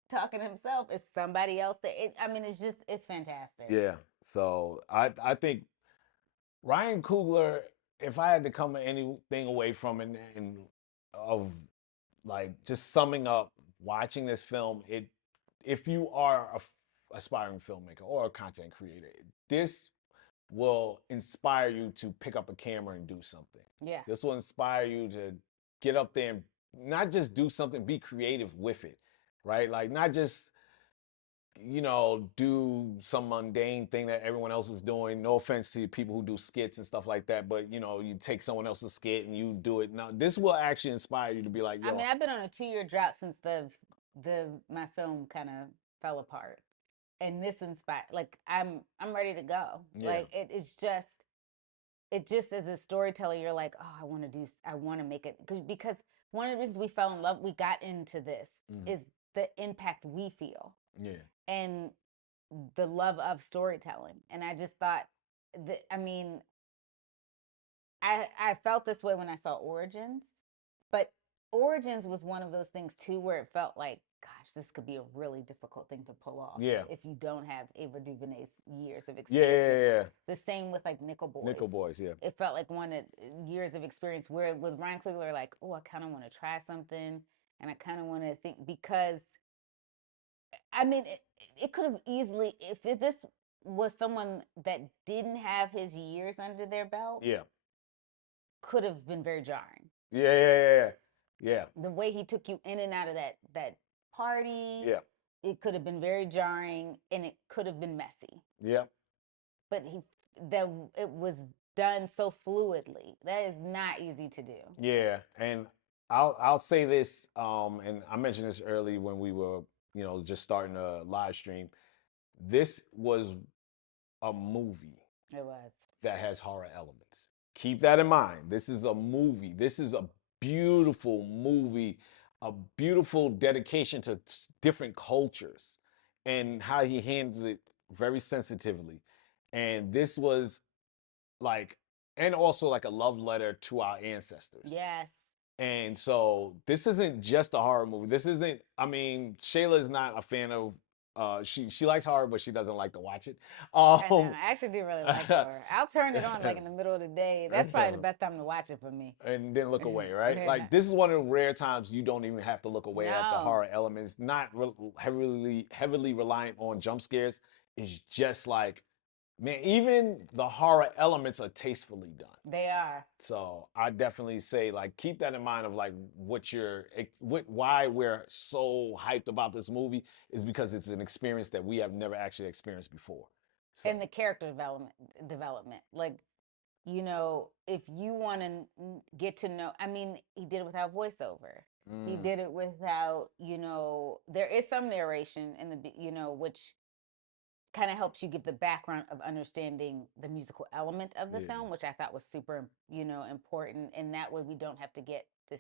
talking to himself, it's somebody else. It's fantastic. Yeah. So I think Ryan Coogler, if I had to come anything away from it, and of like just summing up watching this film, if you are a aspiring filmmaker or a content creator, this will inspire you to pick up a camera and do something. Yeah. This will inspire you to get up there and not just do something, be creative with it, right? Like not just do some mundane thing that everyone else is doing. No offense to people who do skits and stuff like that, but you take someone else's skit and you do it. Now, this will actually inspire you to be like, yo. I've been on a 2-year drought since my film kind of fell apart, and this inspired. Like I'm ready to go. Yeah. Like it just as a storyteller, you're like, oh, I want to make it, because one of the reasons we fell in love, we got into this, is the impact we feel. Yeah. And the love of storytelling. And I just thought that, I felt this way when I saw Origins, but Origins was one of those things too where it felt like, gosh, this could be a really difficult thing to pull off. Yeah. If you don't have Ava DuVernay's years of experience. Yeah. The same with like Nickel Boys. Nickel Boys, yeah. It felt like years of experience, where with Ryan Coogler, like, oh, I kind of want to try something, and I kind of want to think, because it could have easily, if this was someone that didn't have his years under their belt, Yeah. could have been very jarring. Yeah. The way he took you in and out of that party, Yeah. it could have been very jarring, and it could have been messy. Yeah. But it was done so fluidly. That is not easy to do. Yeah, and I'll say this, and I mentioned this early when we were, just starting a live stream. This was a movie. It was. That has horror elements. Keep that in mind. This is a movie. This is a beautiful movie, a beautiful dedication to different cultures and how he handled it very sensitively. And this was and also like a love letter to our ancestors. Yes. And so this isn't just a horror movie. This isn't, Shayla is not a fan of, she likes horror, but she doesn't like to watch it. I actually do really like horror. I'll turn it on like in the middle of the day. That's probably the best time to watch it for me. And then look away, right? Like this is one of the rare times you don't even have to look away at the horror elements. Not heavily reliant on jump scares. It's just like, man, even the horror elements are tastefully done. They are. So I definitely say, like, keep that in mind of like why we're so hyped about this movie is because it's an experience that we have never actually experienced before. So. And the character development, like, if you want to get to know, he did it without voiceover. He did it without, there is some narration in the, which kind of helps you give the background of understanding the musical element of the film, which I thought was super, important. And that way we don't have to get this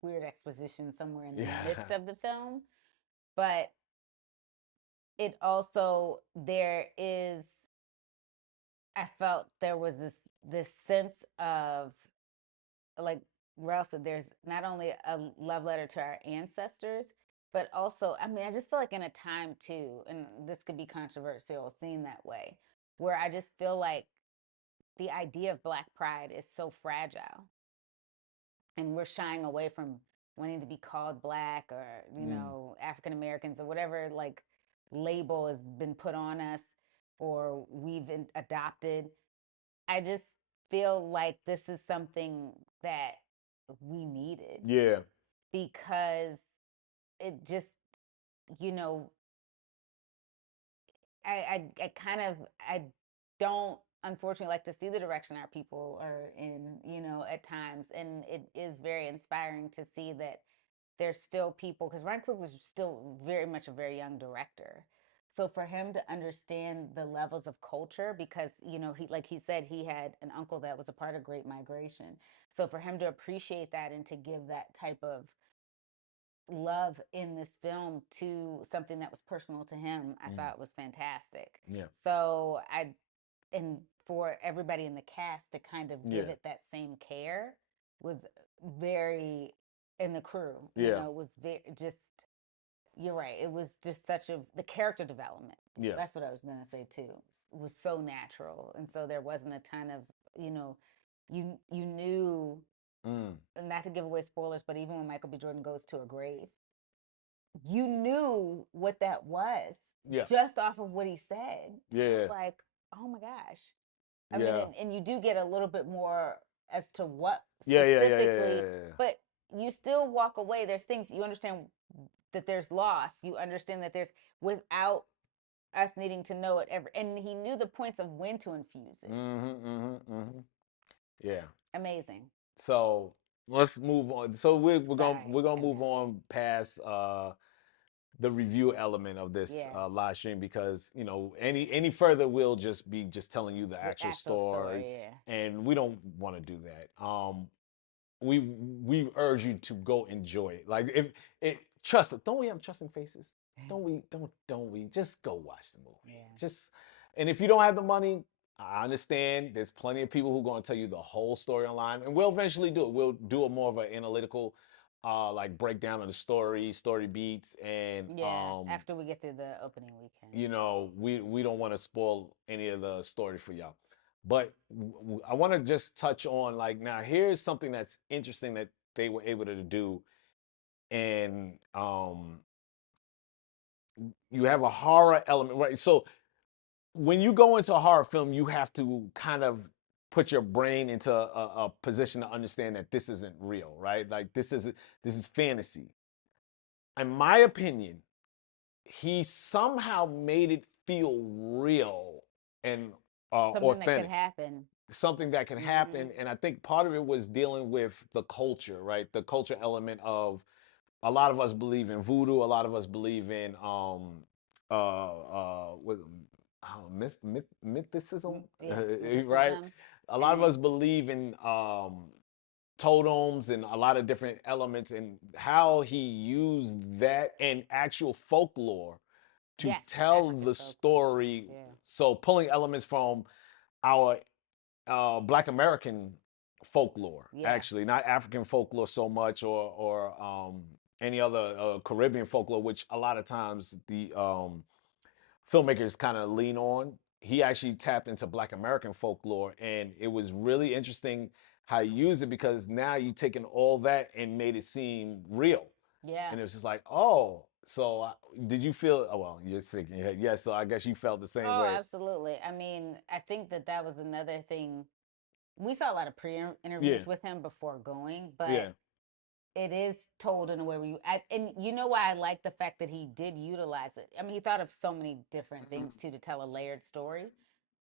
weird exposition somewhere in the midst of the film. But it also, there is, I felt there was this sense of, like Rell said, there's not only a love letter to our ancestors, but also, I mean, I just feel like in a time too, and this could be controversial, seen that way, where I just feel like the idea of Black pride is so fragile, and we're shying away from wanting to be called Black, or African Americans, or whatever like label has been put on us or we've adopted. I just feel like this is something that we needed, Yeah. because it just, you know, I kind of, I don't unfortunately like to see the direction our people are in, at times. And it is very inspiring to see that there's still people, because Ryan Coogler's still very much a very young director. So for him to understand the levels of culture, because he, like he said, he had an uncle that was a part of Great Migration. So for him to appreciate that and to give that type of love in this film to something that was personal to him, I thought was fantastic. Yeah. So and for everybody in the cast to kind of give it that same care was very, in the crew, it was very, just, you're right, it was just such the character development. Yeah. That's what I was gonna say too. It was so natural, and so there wasn't a ton of, you knew, not to give away spoilers, but even when Michael B. Jordan goes to a grave, you knew what that was, just off of what he said. Yeah. It was like, oh my gosh. I mean, and you do get a little bit more as to what specifically, but you still walk away. There's things you understand, that there's loss. You understand that there's, without us needing to know it ever. And he knew the points of when to infuse it. Yeah. Amazing. So let's move on. So we're gonna move on past the review element of this live stream, because any further we'll just be telling you the actual story, and we don't want to do that. We urge you to go enjoy it. Like, if it trust, don't we have trusting faces? Don't we just go watch the movie? Just, and if you don't have the money, I understand. There's plenty of people who are going to tell you the whole story online, and we'll eventually do it. We'll do a more of an analytical like breakdown of the story beats, and after we get through the opening weekend. We don't want to spoil any of the story for y'all. But I want to just touch on, like, now here's something that's interesting that they were able to do. And you have a horror element, right? So when you go into a horror film, you have to kind of put your brain into a position to understand that this isn't real, right? Like, this is fantasy. In my opinion, he somehow made it feel real and something authentic. That could happen. Something that can happen. And I think part of it was dealing with the culture, right? The culture element of, a lot of us believe in voodoo. A lot of us believe in mythicism, right? A lot of us believe in totems and a lot of different elements, and how he used that and actual folklore to tell the story. So pulling elements from our Black American folklore, actually, not African folklore so much, or any other Caribbean folklore, which a lot of times the filmmakers kind of lean on. He actually tapped into Black American folklore, and it was really interesting how you used it, because now you taken all that and made it seem real. And it was just like, oh, so did you feel? Oh, well, you're sick. Yeah, so I guess you felt the same way. Oh, absolutely. I mean, I think that was another thing. We saw a lot of pre-interviews with him before going, but it is told in a way where and you know why I like the fact that he did utilize it. I mean, he thought of so many different things too, to tell a layered story.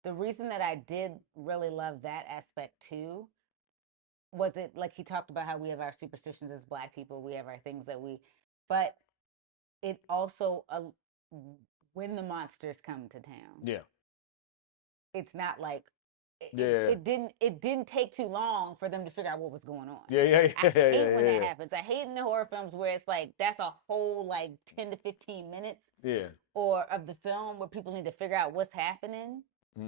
The reason that I did really love that aspect too was, it, like, he talked about how we have our superstitions as Black people, we have our things that but it also, when the monsters come to town, it's not like, Yeah. It didn't take too long for them to figure out what was going on. Yeah, yeah, I yeah, yeah, hate when that yeah. happens. I hate in the horror films where it's like that's a whole like 10 to 15 minutes Yeah. or of the film where people need to figure out what's happening.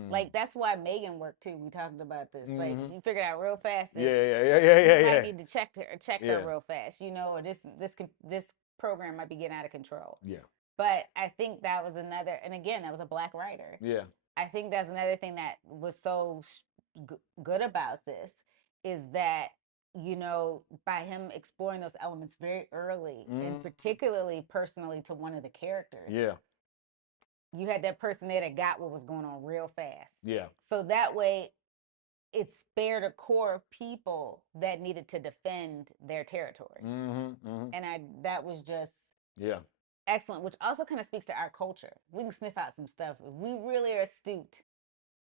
Like that's why Megan worked too. We talked about this. Like Mm-hmm. she figured out real fast that Yeah, yeah, yeah, yeah, yeah, you might yeah. need to check her Yeah. real fast, you know, or this program might be getting out of control. Yeah. But I think that was another, and again, that was a black writer. Yeah. I think that's another thing that was so good about this is that, you know, by him exploring those elements very early and particularly personally to one of the characters, Yeah. you had that person there that got what was going on real fast. Yeah. So that way it spared a core of people that needed to defend their territory. And that was just excellent, which also kind of speaks to our culture. We can sniff out some stuff. If we really are astute,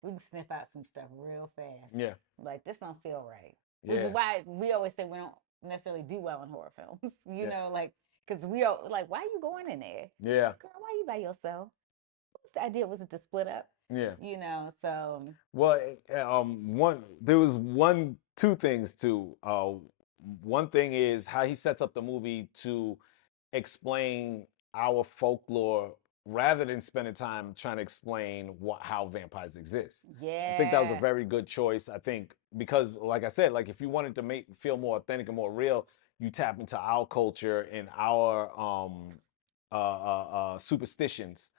we can sniff out some stuff real fast. Yeah. Like, this don't feel right. Yeah. Which is why we always say we don't necessarily do well in horror films. You know, like, because we are like, why are you going in there? Yeah. Girl, why are you by yourself? What's the idea? Was it to split up? Yeah. You know, so. Well, there was two things too. One thing is how he sets up the movie to explain our folklore rather than spending time trying to explain how vampires exist. Yeah. I think that was a very good choice. I think because, like I said, like if you wanted to feel more authentic and more real, you tap into our culture and our superstitions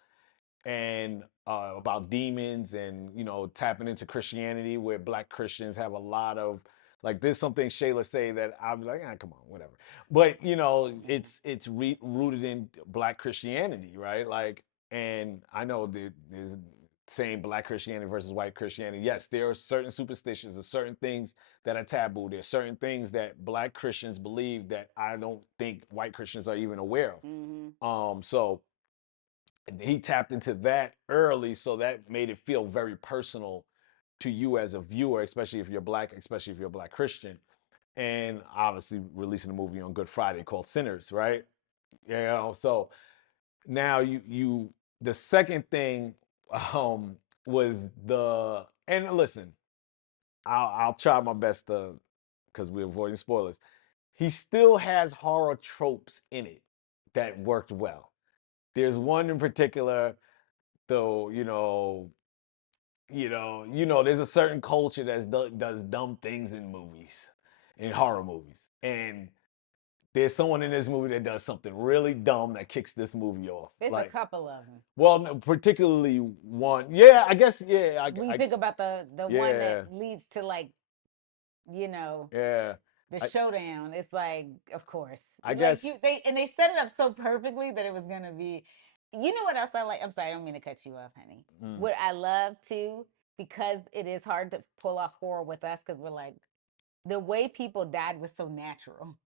and about demons and tapping into Christianity where Black Christians have a lot of like there's something Shayla say that I'm like come on whatever, but it's rooted in Black Christianity, right? Like, and I know there's saying Black Christianity versus white Christianity. Yes, there are certain superstitions, there's certain things that are taboo. There's certain things that Black Christians believe that I don't think white Christians are even aware of. So he tapped into that early, so that made it feel very personal to you as a viewer, especially if you're Black, especially if you're a Black Christian. And obviously releasing a movie on Good Friday called Sinners, right? So now you the second thing was and listen, I'll try my best to, because we're avoiding spoilers. He still has horror tropes in it that worked well. There's one in particular, though, there's a certain culture that does dumb things in movies, in horror movies, and there's someone in this movie that does something really dumb that kicks this movie off. There's like, a couple of them. Well, no, particularly one. Yeah, I guess. Yeah, when you think about the one that leads to like, the showdown, it's like, of course, I guess they set it up so perfectly that it was gonna be. You know what else I like? I'm sorry, I don't mean to cut you off, honey. What I love too, because it is hard to pull off horror with us, because we're like, the way people died was so natural.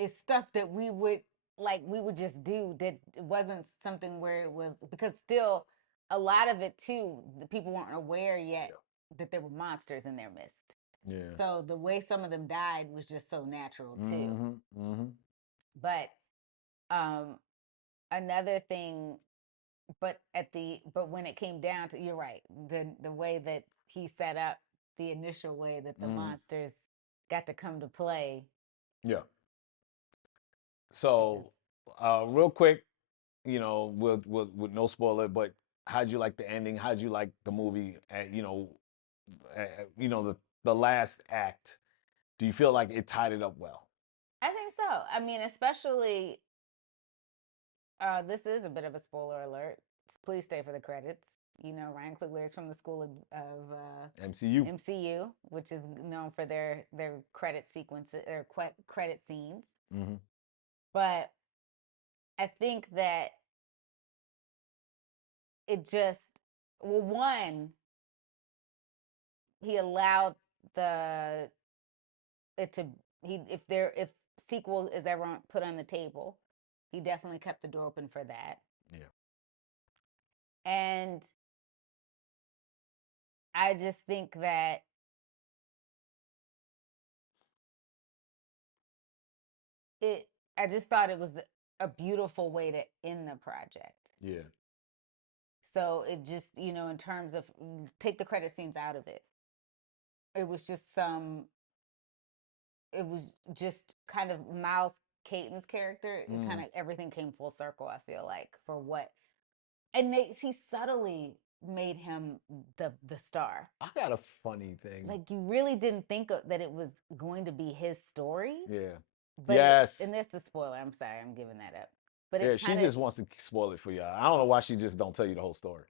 It's stuff that we would just do, that it wasn't something where it was, because still a lot of it too, the people weren't aware yet that there were monsters in their midst. Yeah. So the way some of them died was just so natural too. But another thing, but when it came down to, you're right, the way that he set up the initial way that the monsters got to come to play. Yeah. So, real quick, with no spoiler, but how'd you like the ending? How'd you like the movie? The last act. Do you feel like it tied it up well? I think so. I mean, especially, this is a bit of a spoiler alert. Please stay for the credits. Ryan Coogler is from the School of MCU, which is known for their credit sequences or credit scenes. But I think that it just, well, one, he allowed if sequel is ever put on the table, he definitely kept the door open for that. Yeah. And I just think that I just thought it was a beautiful way to end the project. Yeah. So it just, in terms of take the credit scenes out of it, it was just it was just kind of Miles Caton's character. It kind of everything came full circle. I feel like for what, and he subtly made him the star. I got a funny thing. Like you really didn't think that it was going to be his story. Yeah. But Yes. and that's the spoiler. I'm sorry, I'm giving that up. But yeah, she just wants to spoil it for y'all. I don't know why she just don't tell you the whole story.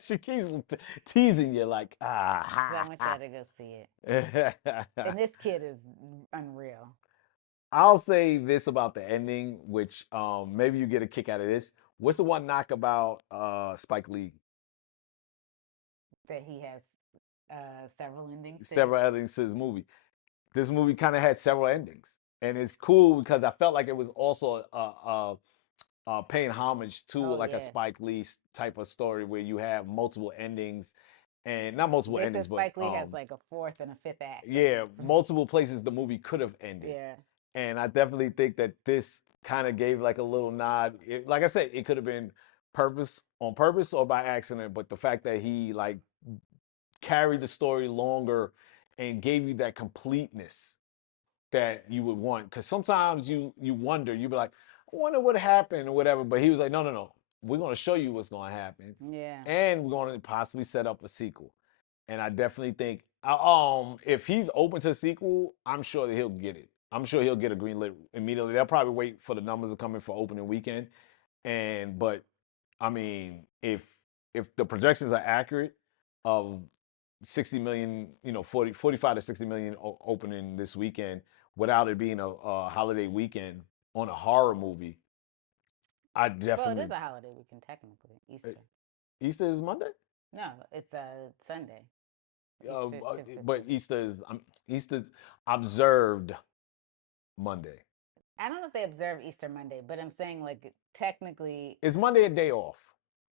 She keeps teasing you like, ah. I want y'all to go see it. And this kid is unreal. I'll say this about the ending, which maybe you get a kick out of this. What's the one knock about Spike Lee? That he has several endings. Several endings to his movie. This movie kind of had several endings, and it's cool because I felt like it was also paying homage to a Spike Lee type of story where you have multiple endings, and not multiple endings, but Spike Lee has like a fourth and a fifth act. Yeah, multiple places the movie could have ended. Yeah, and I definitely think that this kind of gave like a little nod. Like I said, it could have been on purpose or by accident, but the fact that he like carried the story longer and gave you that completeness that you would want. Because sometimes you wonder, you be like, I wonder what happened or whatever. But he was like, no. We're going to show you what's going to happen. Yeah. And we're going to possibly set up a sequel. And I definitely think, if he's open to a sequel, I'm sure that he'll get it. I'm sure he'll get a green lit immediately. They'll probably wait for the numbers to come in for opening weekend. But I mean, if the projections are accurate of 60 million, 45 to 60 million opening this weekend without it being a holiday weekend on a horror movie, I definitely. Well, it is a holiday weekend technically. Easter. Easter is Monday? No, it's a Sunday. But Easter's observed Monday. I don't know if they observe Easter Monday, but I'm saying like technically. Is Monday a day off?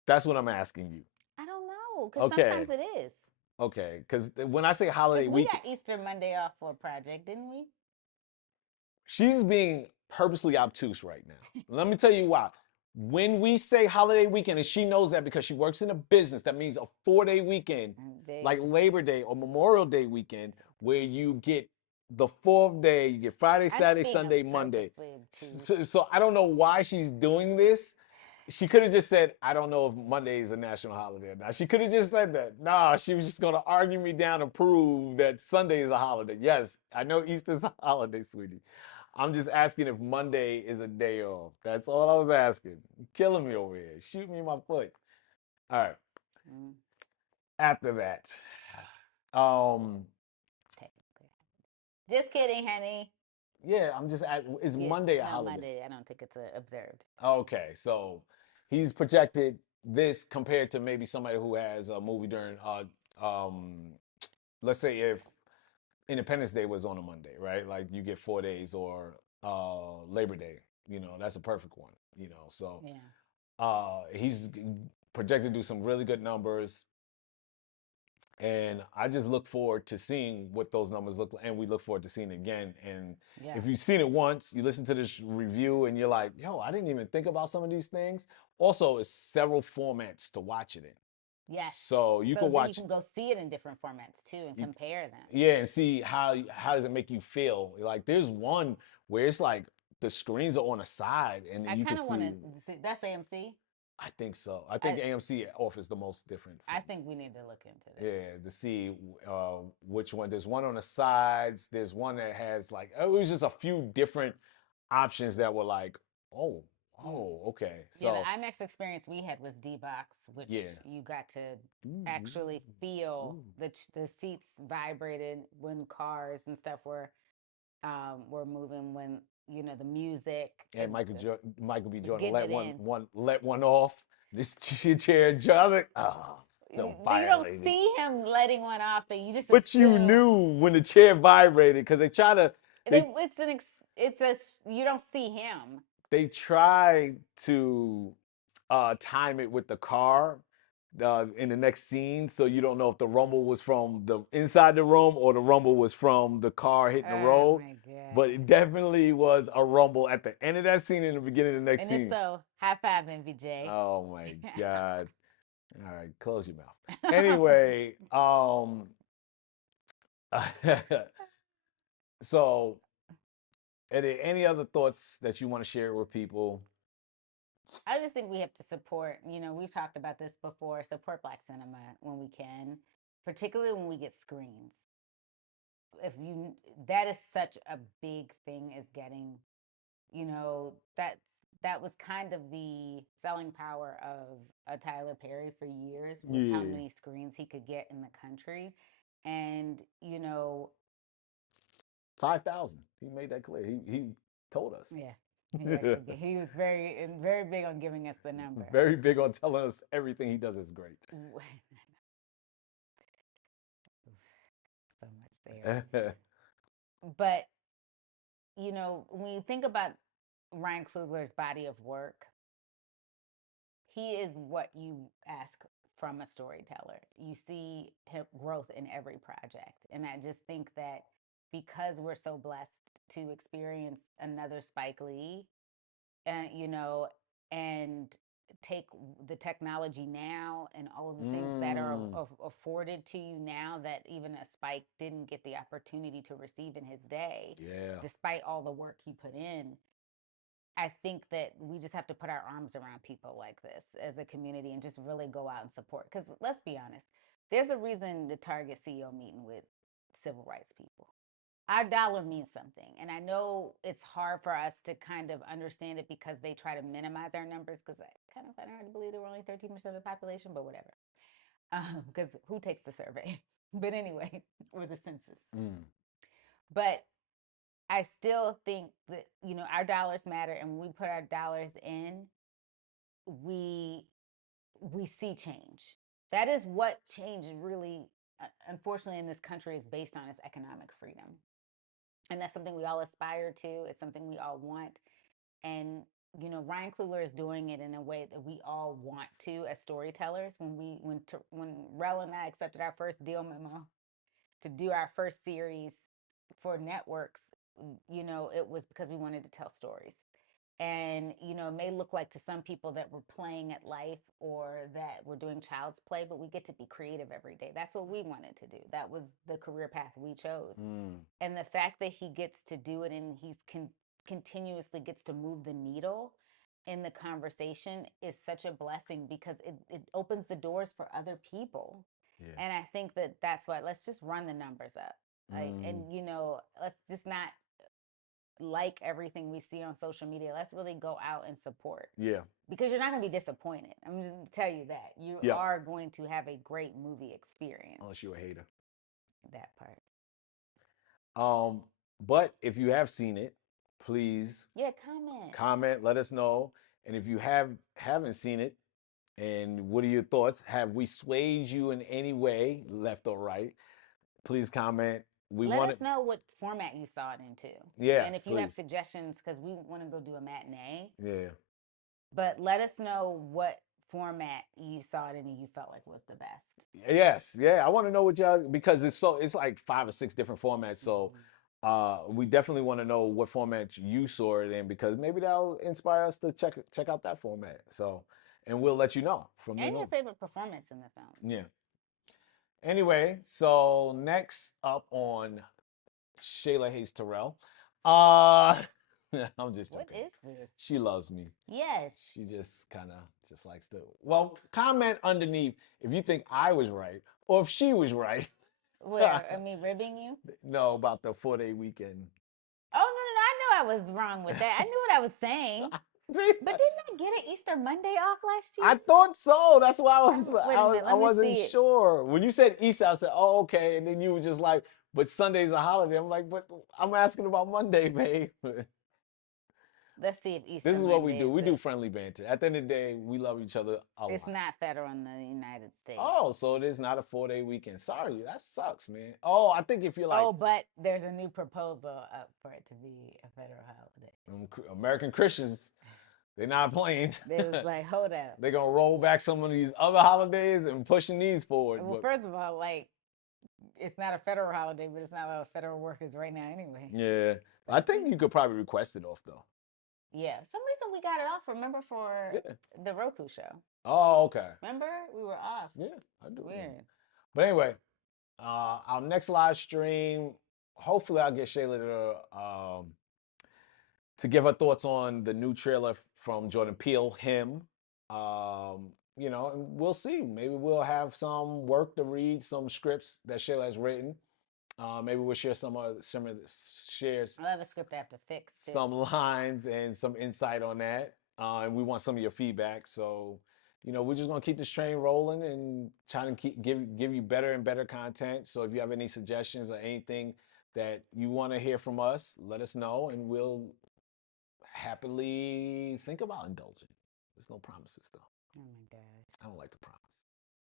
That's what I'm asking you. I don't know because sometimes it is. Okay, because when I say holiday we got Easter Monday off for a project, didn't we? She's being purposely obtuse right now. Let me tell you why. When we say holiday weekend, and she knows that because she works in a business, that means a 4-day weekend, like Labor Day or Memorial Day weekend, where you get the 4th day, you get Friday, Saturday, Sunday, Monday. So I don't know why she's doing this. She could have just said, I don't know if Monday is a national holiday or not. She could have just said that. No, she was just going to argue me down to prove that Sunday is a holiday. Yes, I know Easter's a holiday, sweetie. I'm just asking if Monday is a day off. That's all I was asking. You're killing me over here. Shoot me in my foot. All right. After that, just kidding, honey. Yeah, I'm just asking, is Monday a holiday? Monday, I don't think it's observed. Okay, so he's projected this compared to maybe somebody who has a movie during, let's say if Independence Day was on a Monday, right? Like you get 4 days, or Labor Day. That's a perfect one. So he's projected to do some really good numbers, and I just look forward to seeing what those numbers look like, and we look forward to seeing it again. And if you've seen it once, you listen to this review, and you're like, "Yo, I didn't even think about some of these things." Also, it's several formats to watch it in. Yes. So you can watch. You can go see it in different formats too and compare them. Yeah, and see how does it make you feel. Like there's one where it's like the screens are on the side, and you can see. I kind of want to see. That's AMC. I think so. I think AMC offers the most different. I think we need to look into that. Yeah, to see which one. There's one on the sides. There's one that has like, it was just a few different options that were like, oh, okay. So the IMAX experience we had was D-Box, which you got to actually feel the seats vibrated when cars and stuff were moving, when the music. And Michael B. Jordan let one off. This chair, I was like, you don't see him letting one off. You just. But you knew when the chair vibrated because they try to. You don't see him. They try to time it with the car, in the next scene, so you don't know if the rumble was from the inside the room or the rumble was from the car hitting the Oh road. my But god! it definitely was a rumble at the end of that scene and the beginning of the next And if scene. so, high five, MVJ. Oh my god! All right, close your mouth. Anyway, so are there any other thoughts that you want to share with people? I just think we have to support, we've talked about this before, support Black cinema when we can, particularly when we get screens. If you That is such a big thing, is getting, that was kind of the selling power of a Tyler Perry for years, was how Yeah, many screens he could get in the country. And 5,000. He made that clear. He told us. yeah, he actually did. He was very big on giving us the number. Very big on telling us everything he does is great. So much there. But when you think about Ryan Coogler's body of work, he is what you ask from a storyteller. You see him growth in every project. And I just think that because we're so blessed to experience another Spike Lee, and take the technology now and all of the things that are afforded to you now that even a Spike didn't get the opportunity to receive in his day, Yeah. despite all the work he put in. I think that we just have to put our arms around people like this as a community and just really go out and support. Because let's be honest, there's a reason the Target CEO meeting with civil rights people. Our dollar means something. And I know it's hard for us to kind of understand it because they try to minimize our numbers, because I kind of find it hard to believe that we're only 13% of the population, but whatever. Because who takes the survey? But anyway, or the census. But I still think that, our dollars matter. And when we put our dollars in, we see change. That is what change really, unfortunately, in this country is based on, is economic freedom. And that's something we all aspire to. It's something we all want. And Ryan Coogler is doing it in a way that we all want to as storytellers. When Rell and I accepted our first deal memo to do our first series for networks, it was because we wanted to tell stories. And it may look like to some people that we're playing at life or that we're doing child's play, but we get to be creative every day. That's what we wanted to do. That was the career path we chose. And the fact that he gets to do it, and he's continuously gets to move the needle in the conversation, is such a blessing, because it opens the doors for other people. Yeah. And I think that that's what, let's just run the numbers up. And let's just not like everything we see on social media. Let's really go out and support. Yeah. Because you're not going to be disappointed. I'm just going to tell you that. You are going to have a great movie experience. Unless you're a hater. That part. But if you have seen it, please comment, let us know. And if you haven't seen it, and what are your thoughts? Have we swayed you in any way, left or right? Please comment. Let us know what format you saw it into. Yeah. And if you have suggestions, because we want to go do a matinee. Yeah. But let us know what format you saw it in and you felt like was the best. Yes. Yeah. I want to know what y'all, because it's like 5 or 6 different formats. So we definitely want to know what format you saw it in, because maybe that'll inspire us to check out that format. So, and we'll let you know from and your favorite performance in the film. Yeah. Anyway, so next up on Shayla Hayes Terrell. I'm just joking. What is this? She loves me. Yes. She just kind of just likes to. Well, comment underneath if you think I was right or if she was right. Where? Me ribbing you? No, about the 4-day weekend. Oh, no. I know I was wrong with that. I knew what I was saying. But didn't I get an Easter Monday off last year? I thought so. That's why I wasn't sure. When you said Easter, I said, oh, okay. And then you were just like, but Sunday's a holiday. I'm like, but I'm asking about Monday, babe. Let's see if Easter This is Monday what we do. We do friendly banter. At the end of the day, we love each other a lot. It's not federal in the United States. Oh, so it is not a 4-day weekend. Sorry, that sucks, man. Oh, I think if you're like... Oh, but there's a new proposal up for it to be a federal holiday. American Christians They're not playing. They was like, hold up. They're gonna roll back some of these other holidays and pushing these forward. Well, But first of all, like, it's not a federal holiday, but it's not a lot of federal workers right now anyway. yeah, I think you could probably request it off though. Yeah, some reason we got it off. Remember for Yeah. the Roku show? Oh, okay. Remember we were off. Yeah, I do. Weird. But anyway, our next live stream, hopefully I'll get Shayla to give her thoughts on the new trailer from Jordan Peele, Him. You know, and we'll see. Maybe we'll have some work to read, some scripts that Shayla has written. Maybe we'll share shares I love a script I have to fix too. some lines and some insight on that. And we want some of your feedback. So, you know, we're just gonna keep this train rolling and trying to give you better and better content. So if you have any suggestions or anything that you want to hear from us, let us know and we'll happily think about indulging. There's no promises though. Oh my gosh. I don't like to promise.